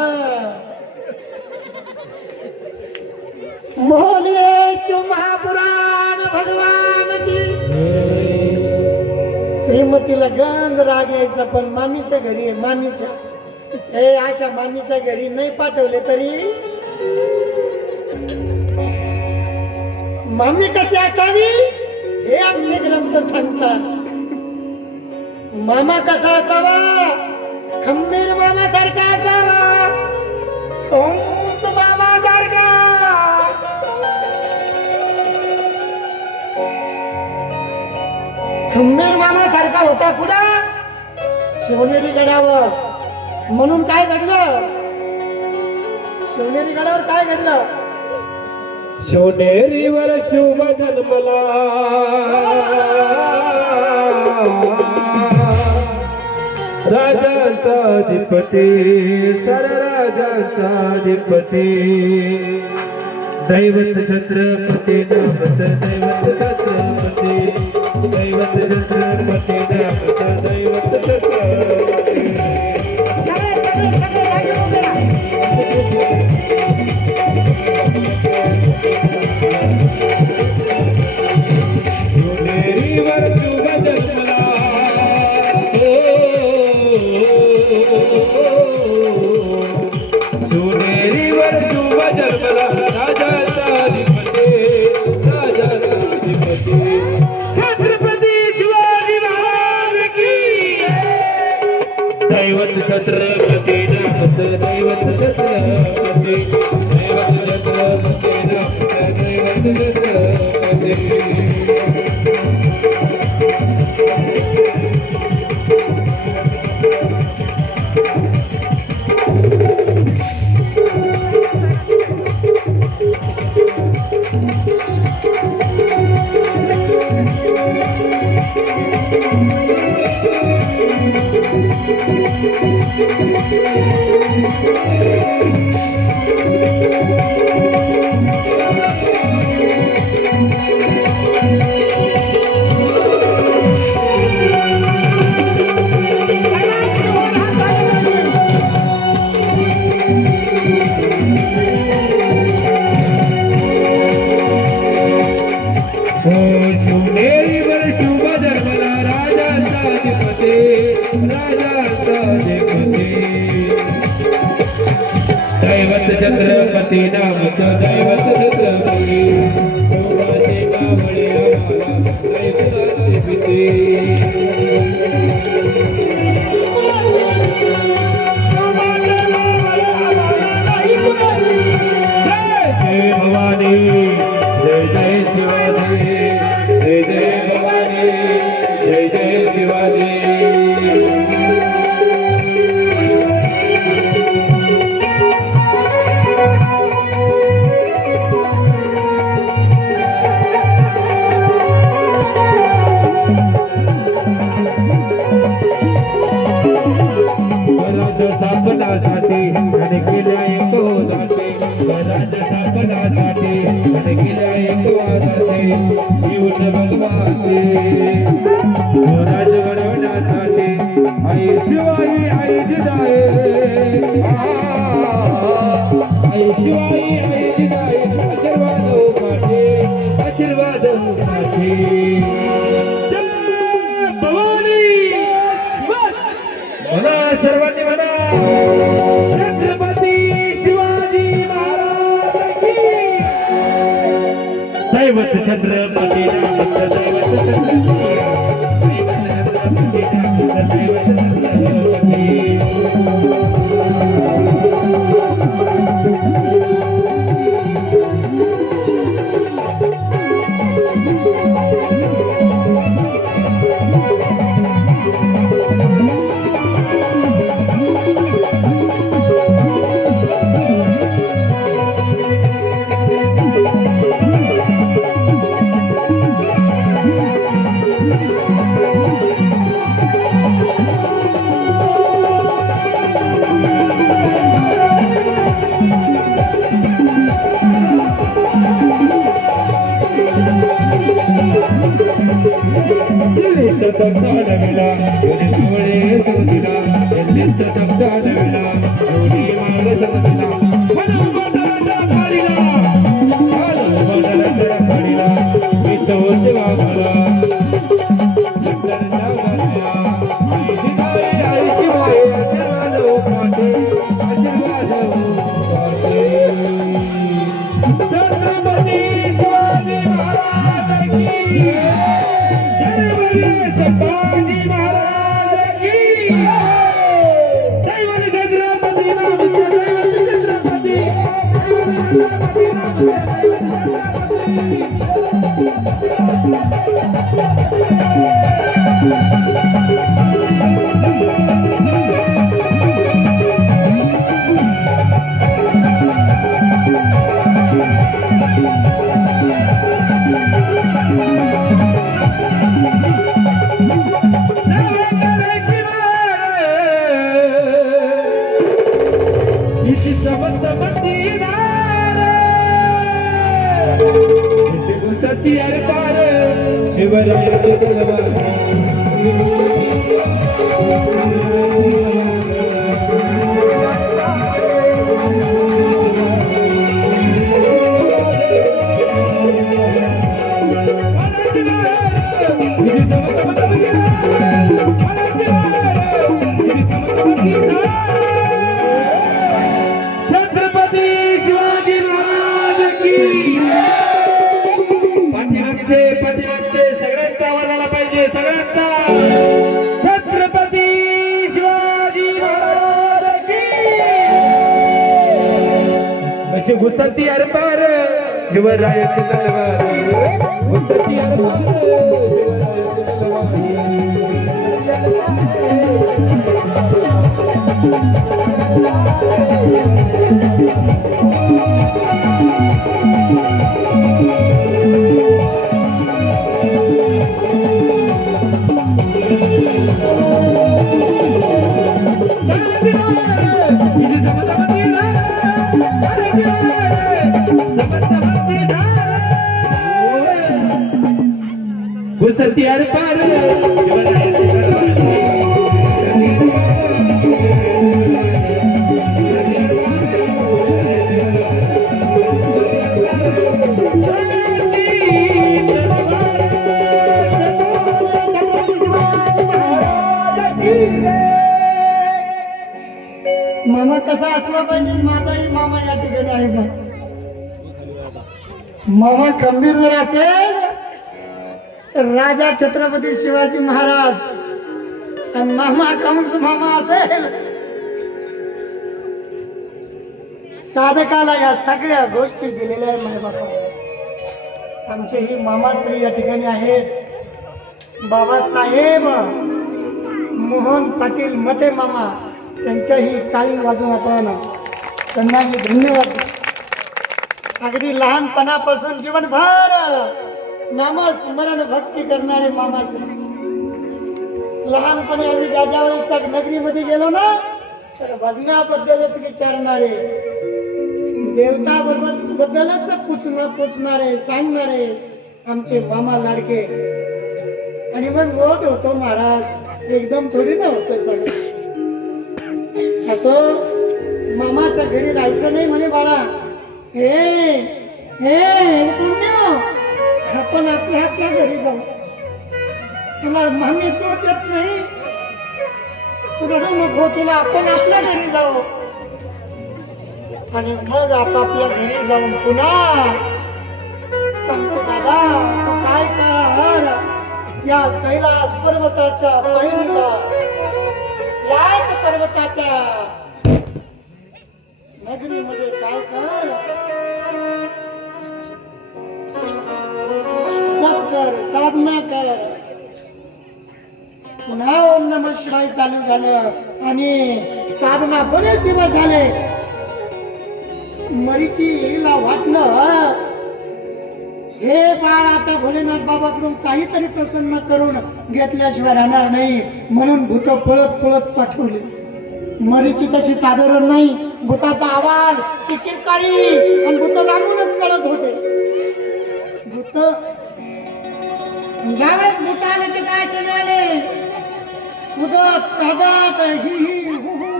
बोलिये शिव महापुराण भगवान की. श्रीमतीला गंज राग यायचा, पण मामीच्या घरी आहे, मामीच्या हे अशा मामीच्या घरी नाही पाठवले तरी मामी कशी असावी हे आमचे ग्रंथ सांगतात. मामा कसा असावा? खंबीर मामा सारखा असावा, कंस मामा सारखा. खंबीर मामा सारखा होता कुठं? शिवनेरी गडावर. म्हणून काय घडलं? शिवनेरी गडावर काय घडलं? शिवनेरीवर शुभ जन्मला, राजांचा अधिपती, सर राजांचा अधिपती, दैवत छत्रपती नामत, दैवत छत्रपती, दैवत छत्रपती नामत, दैवत छत्रपती. शिवनेरीवर शुभ जन्मला, शिवनेरीवर शुभ जन्मला, राजाचा अधिपती, राजाचा अधिपती, छत्रपती शिवाजी महाराज की. दैवत छत्रपती नामत, दैवत छत्रपती, दैवत छत्रपती नामत, दैवत छत्रपती. शिवनेरीवर शुभ जन्मला, राजाचा अधिपती, राजाचा अधिपती, दैवत छत्रपती नामच, दैवत छत्रपती, शोभाचे गावळे आम्हाला, दैवताचे भीती. जय भवानी, जय जय शिवाजी, जय जय भवानी, जय जय शिवाजी. सापडासाठी आणि केल्या एक जाते, गराज सापडासाठी आणि केल्या एक वाजाते, येऊन भगवाते राज घडवण्यासाठी. आई शिवाई आई जिजाई, आई शिवाई आई जिजाई, आशीर्वाद माझे, आशीर्वाद माझे. जय भवानी. म्हणा सर्वांनी म्हणा, छत्रपती शिवाजी महाराज की. दैवत छत्रपती नामत, दैवत छत्रपती, दैवत छत्रपती नामत, दैवत छत्रपती. नित्य शब्द आढळला दोन्ही मार्ग समजला मनोबदलाच्या फाडीला मनोबदलाच्या फाडीला मी तोच वागला नंतरच्या वागला आईची माय आशीर्वाद पाठे आशीर्वाद पाठे छत्रपती शिवाजी महाराज की संभाजी महाराज की दैवत छत्रपती रामचंद्र दैवत छत्रपती शिवराय छत्रपती शिवाजी महाराज की पाठीमागचे सगळ्यांचा आवाज आला पाहिजे सगळ्यांचा छत्रपती शिवाजी महाराज की घुसती अरपार शिवरायाची तलवार घुसती अरपार शिवरायाची तलवार घुसती अरपार शिवरायाची तलवार मामा कसा असला पाहिजे माझाही मामा या ठिकाणी आहे बा. मामा गंभीर जर असेल तर राजा छत्रपती शिवाजी महाराज आणि मामा कंस मामा असेल साधकाला या सगळ्या गोष्टी दिलेल्या आहे माझ्या बाबा. आमचे ही मामाश्री या ठिकाणी आहेत बाबासाहेब मोहन पाटील मते मामा त्यांच्याही टाळी वाजून आपण त्यांनाही धन्यवाद. अगदी लहानपणापासून जीवनभर नामस्मरण भक्ती करणारे मामाश्री. लहानपणी आम्ही ज्या वेळेस त्या नगरीमध्ये गेलो ना तर भजनाबद्दलच विचारणारे देवता बद्दलच पुसणारे सांगणारे आमचे मामा लाडके. आणि मग होत होतो महाराज एकदम थोडी ना होतं सगळं. असो मामाच्या घरी राहायचं नाही म्हणे बाळा. हे हे पुण्य आपण आपल्या घरी जाऊ. तुला मामी तो देत नाही तुला नको तुला आपण आपल्या घरी जाऊ. आणि मग आपापल्या घरी जाऊन पुन्हा सांगते दादा तू काय कर या कैलास पर्वताच्या पहिलीला याच पर्वताच्या नगरीमध्ये काय कर जप कर साधना कर. पुन्हा ओम नमः शिवाय चालू झालं आणि साधना बरेच दिवस झाले. मरीचीला वाटलं हे बाळ आता भोलेनाथ बाबाकडून काहीतरी प्रसन्न करून घेतल्याशिवाय राहणार नाही म्हणून भूत पळत पळत पाठवले. मरीची तशी साधारण नाही. भूताचा आवाज टिकीर काळी आणि भूत लांबूनच कळत होते. भूत ज्यावेळेस भूत आले ते काय मिळाले उदक तादात ही ही हु हु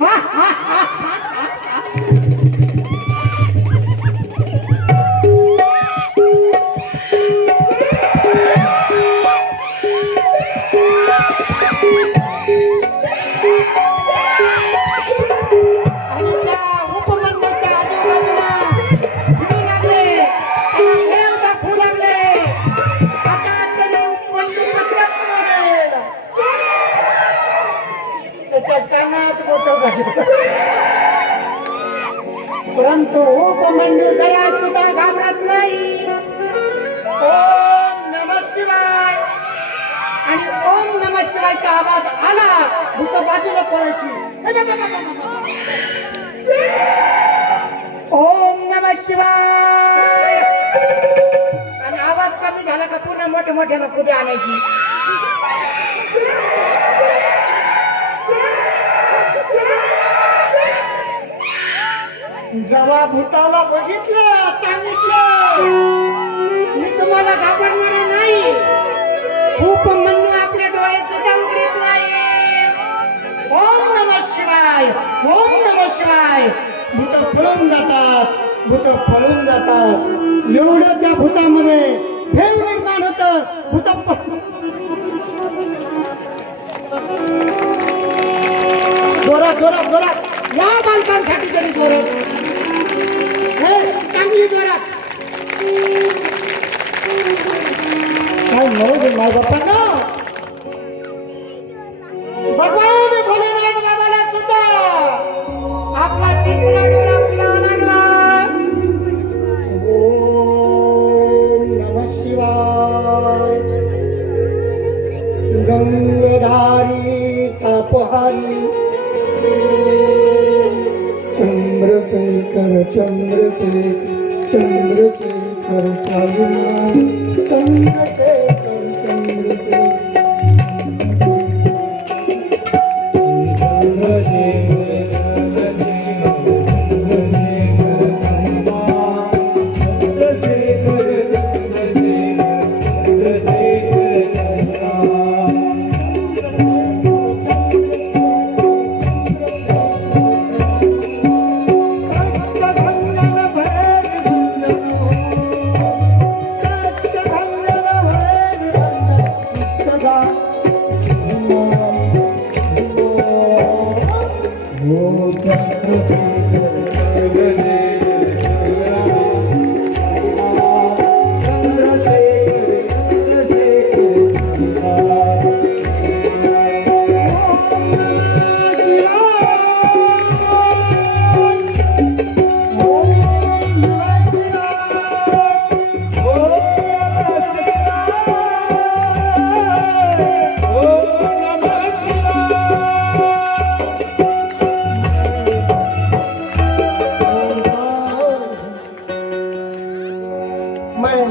हा हा हा आणि त्या उपमंडळाच्या आजूबाजूला फिरू लागले, त्याला खेळ दाखवू लागले. आता तरी उपमंडळ पटकन पडेल. त्याच्या कानात बोटं घातलं. परंतु उपमंडळ जरा सुद्धा घाबरत नाही. ओम नमः शिवाय आणि ओम नमः शिवायचा आवाज आला, भूत बाजूला पळायची. ओम नमः शिवाय आणि आवाज कमी झाला का पुन्हा मोठे मोठे नको आणायची. जेव्हा भूताला बघितलं, सांगितलं मी तुम्हाला घाबरणार नाही. खूप म्हणून आपले डोळे सुद्धा उघडीत नाही. ओम नमः शिवाय, ओम नमः शिवाय. भूत पळून जातात, भूत पळून जातात. एवढं त्या भूतामध्ये भेव निर्माण होतं. भूत जोरात जोरात जोरात या बालकांसाठी तरी जोरात, चांगली जोरात. काय नवज माय बाप्पा भगवान भोलेनाथ बाबाला सुद्धा आपला तिसरा डोळा उघडावा लागला. ओम नमः शिवाय. गंगाधारी तापहारी चंद्रशेखर चंद्रशेखर चंद्रशेखर चंद्रशेखर चंद्रशेखर.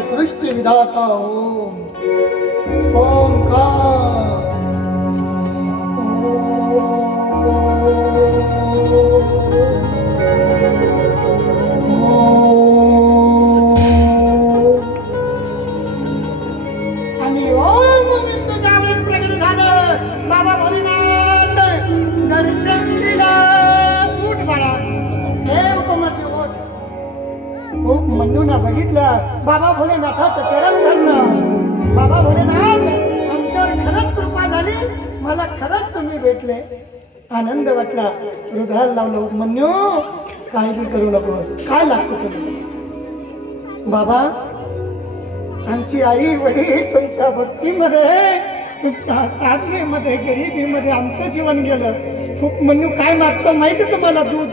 सृष्टि विधाता ओम ओंकार. आणि ओम बिंदू ज्यावेळेस प्रगट झालं, बाबा भोलेनाथ दर्शन दिलं. उठ बाळा, हे उपमन्यू उठ. खूप मन्नूना बघितलं, बाबा भोलेनाथाचं चरण धरलं. बाबा भोलेनाथ आमच्यावर खरंच कृपा झाली, मला खरंच तुम्ही भेटले. आनंद वाटला. हृदयाला लावलं. उपमन्यू काळजी करू नकोस, काय लागतं तुला. बाबा आमची आई वडील तुमच्या भक्तीमध्ये, तुमच्या साधनेमध्ये, गरिबीमध्ये आमचं जीवन गेलं. उपमन्यू काय मागतो माहिती तुम्हाला? दूध.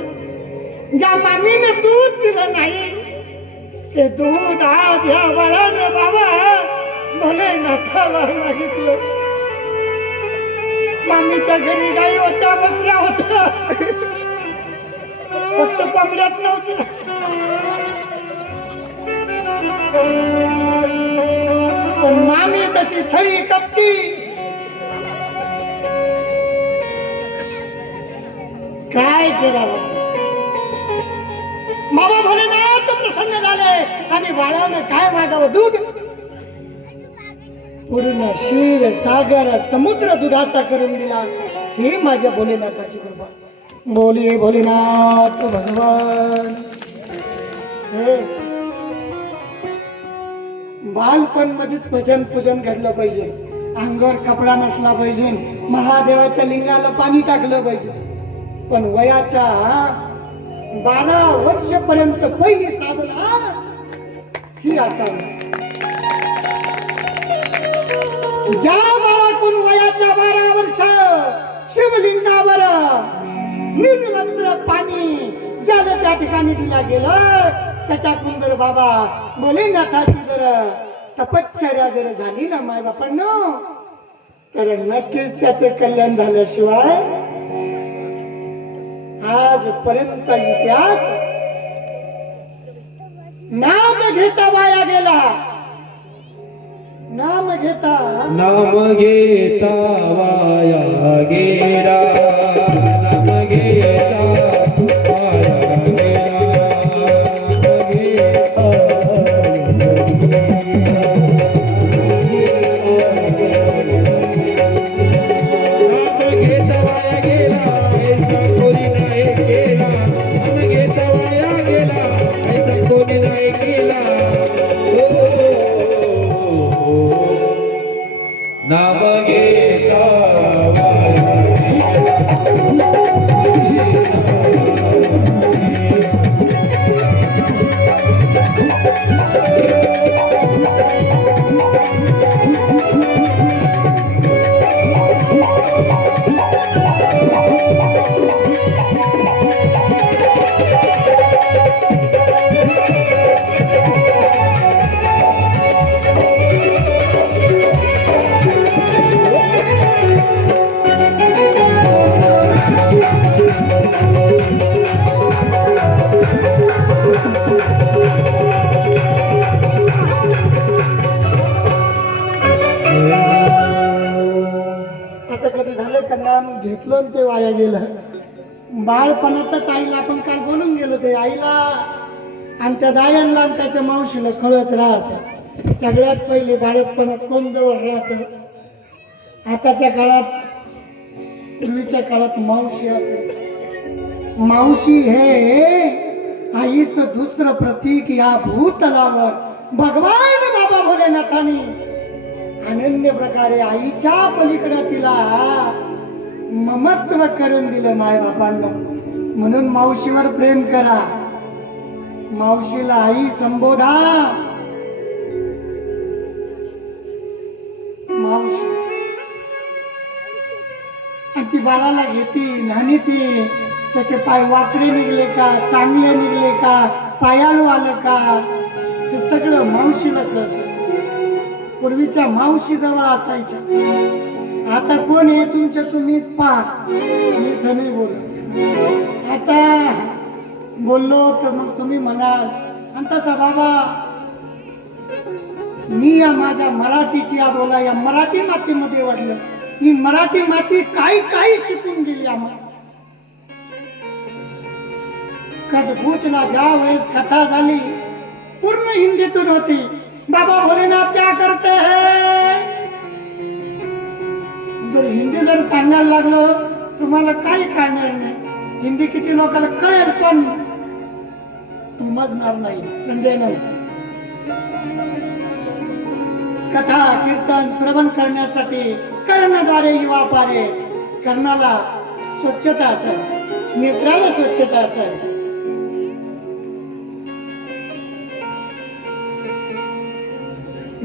ज्या मामीनं दूध दिलं नाही ते दूध आज या बाळानं बाबा भोलेनाथाला मागितलं. मामीच्या घरी गाई होत्या, बकऱ्या होत्या, फक्त कोंबड्याच नव्हत्या. पण मामी तशी छळी कपटी. काय करावं. बाबा भोलेनाथ प्रसन्न झाले आणि बाळानं काय मागावं? दूध. पूर्ण क्षीर सागर समुद्र दुधाचा करून दिला. हे माझ्या भोलेनाथाची कृपा. बोलिये भोलेनाथ भगवान. हे बालपण मध्येच भजन पूजन घडलं पाहिजे. अंगावर कपडा नसला पाहिजे. महादेवाच्या लिंगाला पाणी टाकलं पाहिजे. पण वयाच्या 12 वर्षपर्यंत पहिली साधना ही असावी. ज्या बाळाकडून वयाच्या 12 वर्ष शिवलिंगावर निर्वस्त्र पाणी ज्याला त्या ठिकाणी दिला गेलं, त्याच्याकडून जर बाबा भोलेनाथाची जर तपश्चर्या जर झाली ना माय बापांनो, तर नक्कीच त्याचे कल्याण झाल्याशिवाय आजपर्यंतचा इतिहास नाम घेता वाया गेला. नाम घेता वाया गेला. नाम घेता वाया गेला. नाम घेता असं कधी झालं का नाम घेतलं आणि ते वाया गेलं. बाळपणातच आईला आपण काल बोलून गेलो, ते आईला आणि त्या दायांना आणि त्याच्या मावशीला कळत राहत. सगळ्यात पहिले बाळपणात कोण जवळ राहत? आताच्या काळात, पूर्वीच्या काळात मावशी असेल. मावशी हे आईचं दुसरं प्रतीक या भूतलावर भगवान बाबा भोलेनाथांनी अनन्य प्रकारे आईच्या पलीकडे तिला ममत्व करून दिलं माय बापांना. म्हणून मावशीवर प्रेम करा, मावशीला आई संबोधा. मावशी आणि ती बाळाला घेती, न्हाणी ती. त्याचे पाय वाकडे निघले का, चांगले निघले का, पायाळू आलं का, हे सगळं मावशीला कळतं. पूर्वीच्या मावशी जवळ असायच्या. आता कोण आहे तुमच्या, तुम्ही पहा, मी इथं नाही बोलत. आता बोललो तर मग तुम्ही म्हणाल. आणि तसा बाबा मी या माझ्या मराठीची या बोला, या मराठी मातीमध्ये वाढलं. ही मराठी माती काही काही शिकून गेली आम्हाला. कचबूचला ज्या वेळेस कथा झाली पूर्ण हिंदीतून होती. बाबा भोलेनाथ क्या करते हैं, जर हिंदी जर सांगायला लागलो तुम्हाला काही कळणार नाही. हिंदी किती लोकांना कळेल पण समजणार नाही, समजेल नाही. कथा कीर्तन श्रवण करण्यासाठी कर्णाद्वारे युवा पारे. कर्णाला स्वच्छता असेल, नेत्राला स्वच्छता असेल.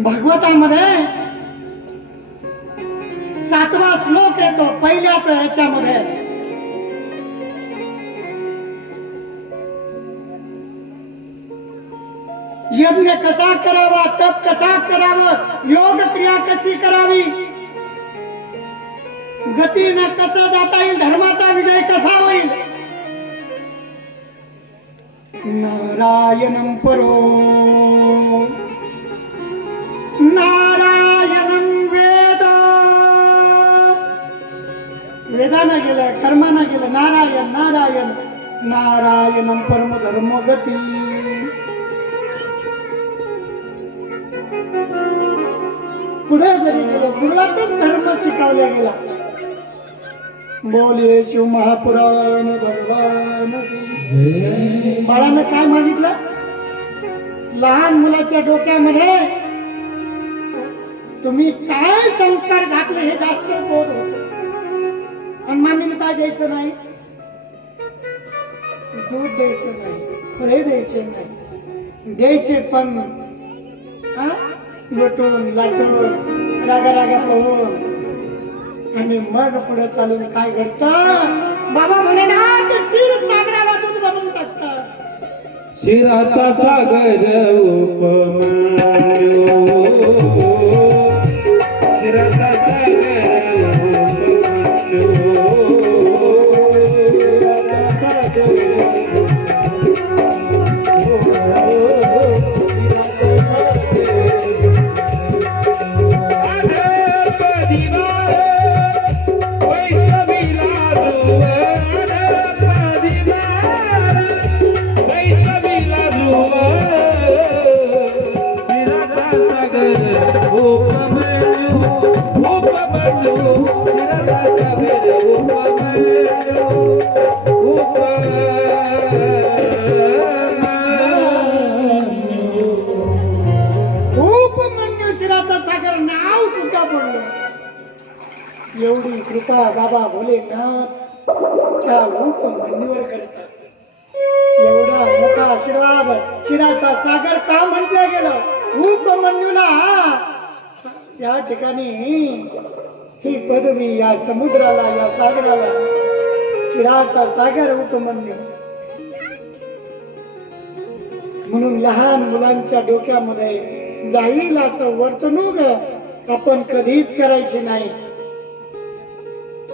भागवतामध्ये 7वा श्लोक येतो पहिल्याच ह्याच्यामध्ये. यज्ञ कसा करावा, तप कसा करावं, योग क्रिया कशी करावी, गतीने कसं जाता येईल, धर्माचा विजय कसा होईल. नारायणं परो नारायणं वेद. वेदानं गेलं, कर्मानं गेलं. नारायण नारायण नारायणं परम धर्म गती. पुढे जरी गेलं सुरुवातच धर्म शिकवला गेला. बोलिये शिव महापुराण भगवान की. बाळानं काय मागितलं? लहान मुलाच्या डोक्यामध्ये तुम्ही काय संस्कार घातले हे जास्त बोध होतो. आणि मामीने काय द्यायचं नाही? दूध द्यायचं नाही, फळे द्यायचे नाही, द्यायचे पण लोटून लाटून रागा रागा पाहून. आणि मग पुढे चालून काय घडतं? बाबा भोलेनाथ क्षीर सागराला दूध बनवून टाकतात. क्षीराचा सागर उपमन्यू, क्षीराचा सागर उपमन्यू, एवढी कृपा बाबा भोलेनाथ त्या उपमन्यूवर करतात. एवढा मोठा आशीर्वाद क्षीराचा सागर का म्हटलं गेलं? उपमन्यूला या ठिकाणी ही पदवी या समुद्राला या सागराला क्षीराचा सागर उपमन्यू. म्हणून लहान मुलांच्या डोक्यामध्ये जाईल असं वर्तणूक आपण कधीच करायची नाही.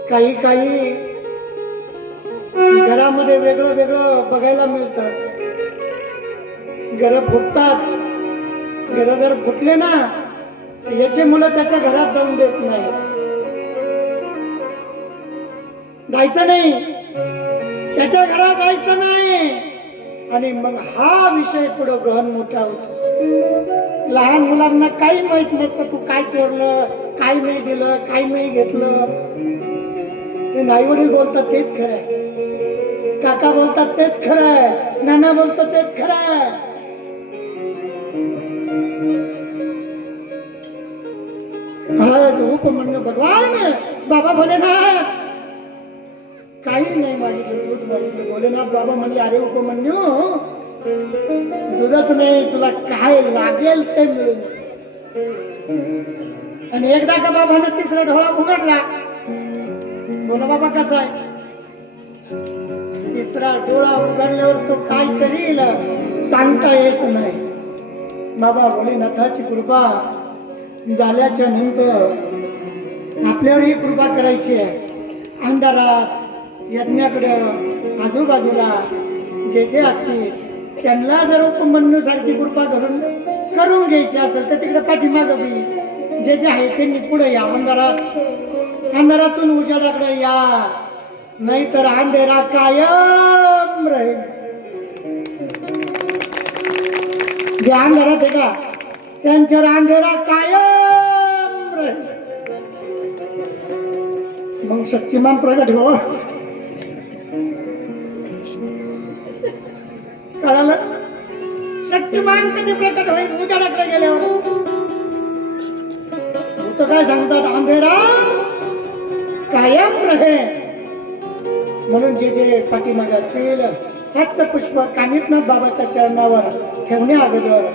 काही काही घरामध्ये वेगळं वेगळं बघायला मिळतं. घर फुटतात. घर जर फुटले ना तर याचे मुलं त्याच्या घरात जाऊन देत नाही, जायचं नाही, त्याच्या घरात जायचं नाही. आणि मग हा विषय पुढे गहन मोठा होतो. लहान मुलांना काही माहित नसतं तू काय चोरलं, काय नाही दिलं, काय नाही घेतलं. ते आई वडील बोलतात तेच खरंय, काका बोलतात तेच खरंय, नाना बोलतात तेच खरंय. आज उपमन्यू भगवान बाबा भोलेनाथ काही नाही मागितलं, दूध मागितलं. भोलेनाथ बाबा म्हणले अरे उपमन्यू दूधच नाही, तुला काय लागेल ते मिळून. आणि एकदा का बाबानं तिसरा ढोळा उघडला. बोला बाबा कसा आहे? तिसरा डोळा उघडल्यावर तो काय करील सांगता येत नाही. बाबा भोलेनाथाची कृपा झाल्याच्या नंतर आपल्यावर ही कृपा करायची आहे. अंधारात यज्ञाकडं आजूबाजूला जे जे असतील त्यांना जर उपमन्यू सारखी कृपा करून घ्यायची असेल तर तिकडे पाठीमागं बी जे जे आहे त्यांनी पुढे या. अंधारातून उजेडाकडे या, नाहीतर अंधेरा कायम राहील. जे अंधारात आहे का त्यांच्यावर अंधेरा कायम राहील. मग शक्तिमान प्रगट हो. कळालं? शक्तिमान कधी प्रकट होईल? उजाडाकडे गेल्यावर. तो काय सांगतात? अंधेरा कायम रहे. म्हणून जे जे पाठीमाग असतील हातचं पुष्प कानिफनाथ बाबाच्या चरणावर ठेवण्या अगोदर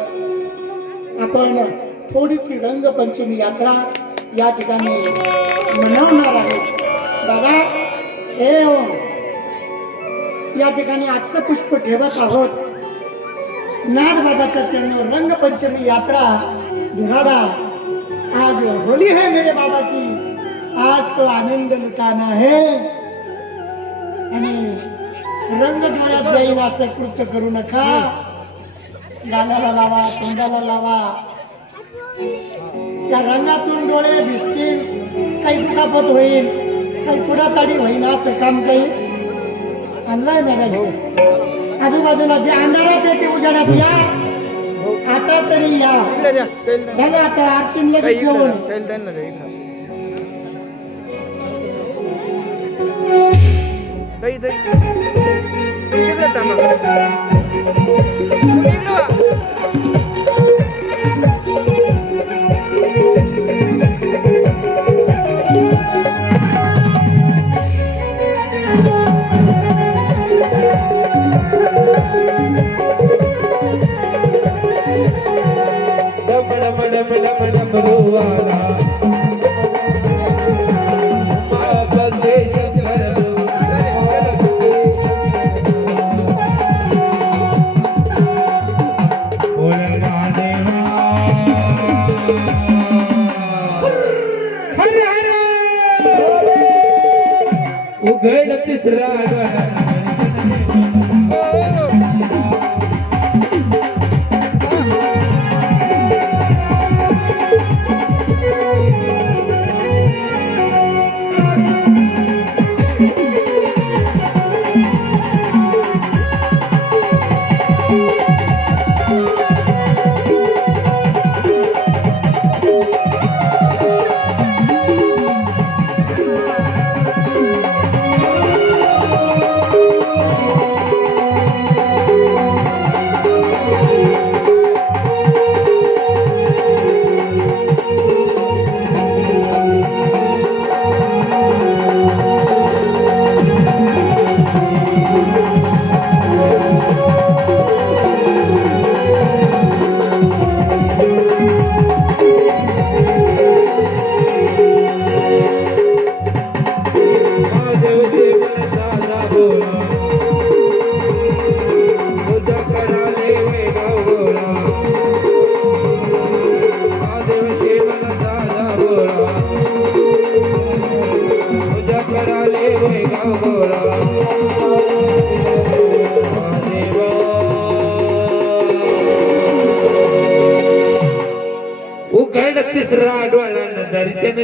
आपण थोडीशी रंगपंचमी यात्रा या ठिकाणी मनवणार आहे. दादा हे या ठिकाणी आजचं पुष्प ठेवत आहोत. नाथ बाबाच्या चरणावर रंगपंचमी यात्रा दुराडा. आज होली है मेरे बाबा की, आज तो आनंद लुटाना है. आणि रंग डोळ्यात जाईल असं कृत्य करू नका. गालाला लावा, तोंडाला लावा. त्या रंगातून डोळे भिजतील, काही दुखापत होईल, काही पुढाताडी होईल असं काम काही आणलाय ना. आजूबाजूला जे अंधारात आहे ते उजाडात या. आता आता तरी या झालं आता आरती लगेच जेवण उघड तिसरा उघड तिसरा डोळ्यानं दर्शन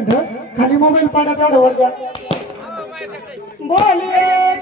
मिनिट खाली मोबाईल पाडा तेवढं वर द्या बोलिये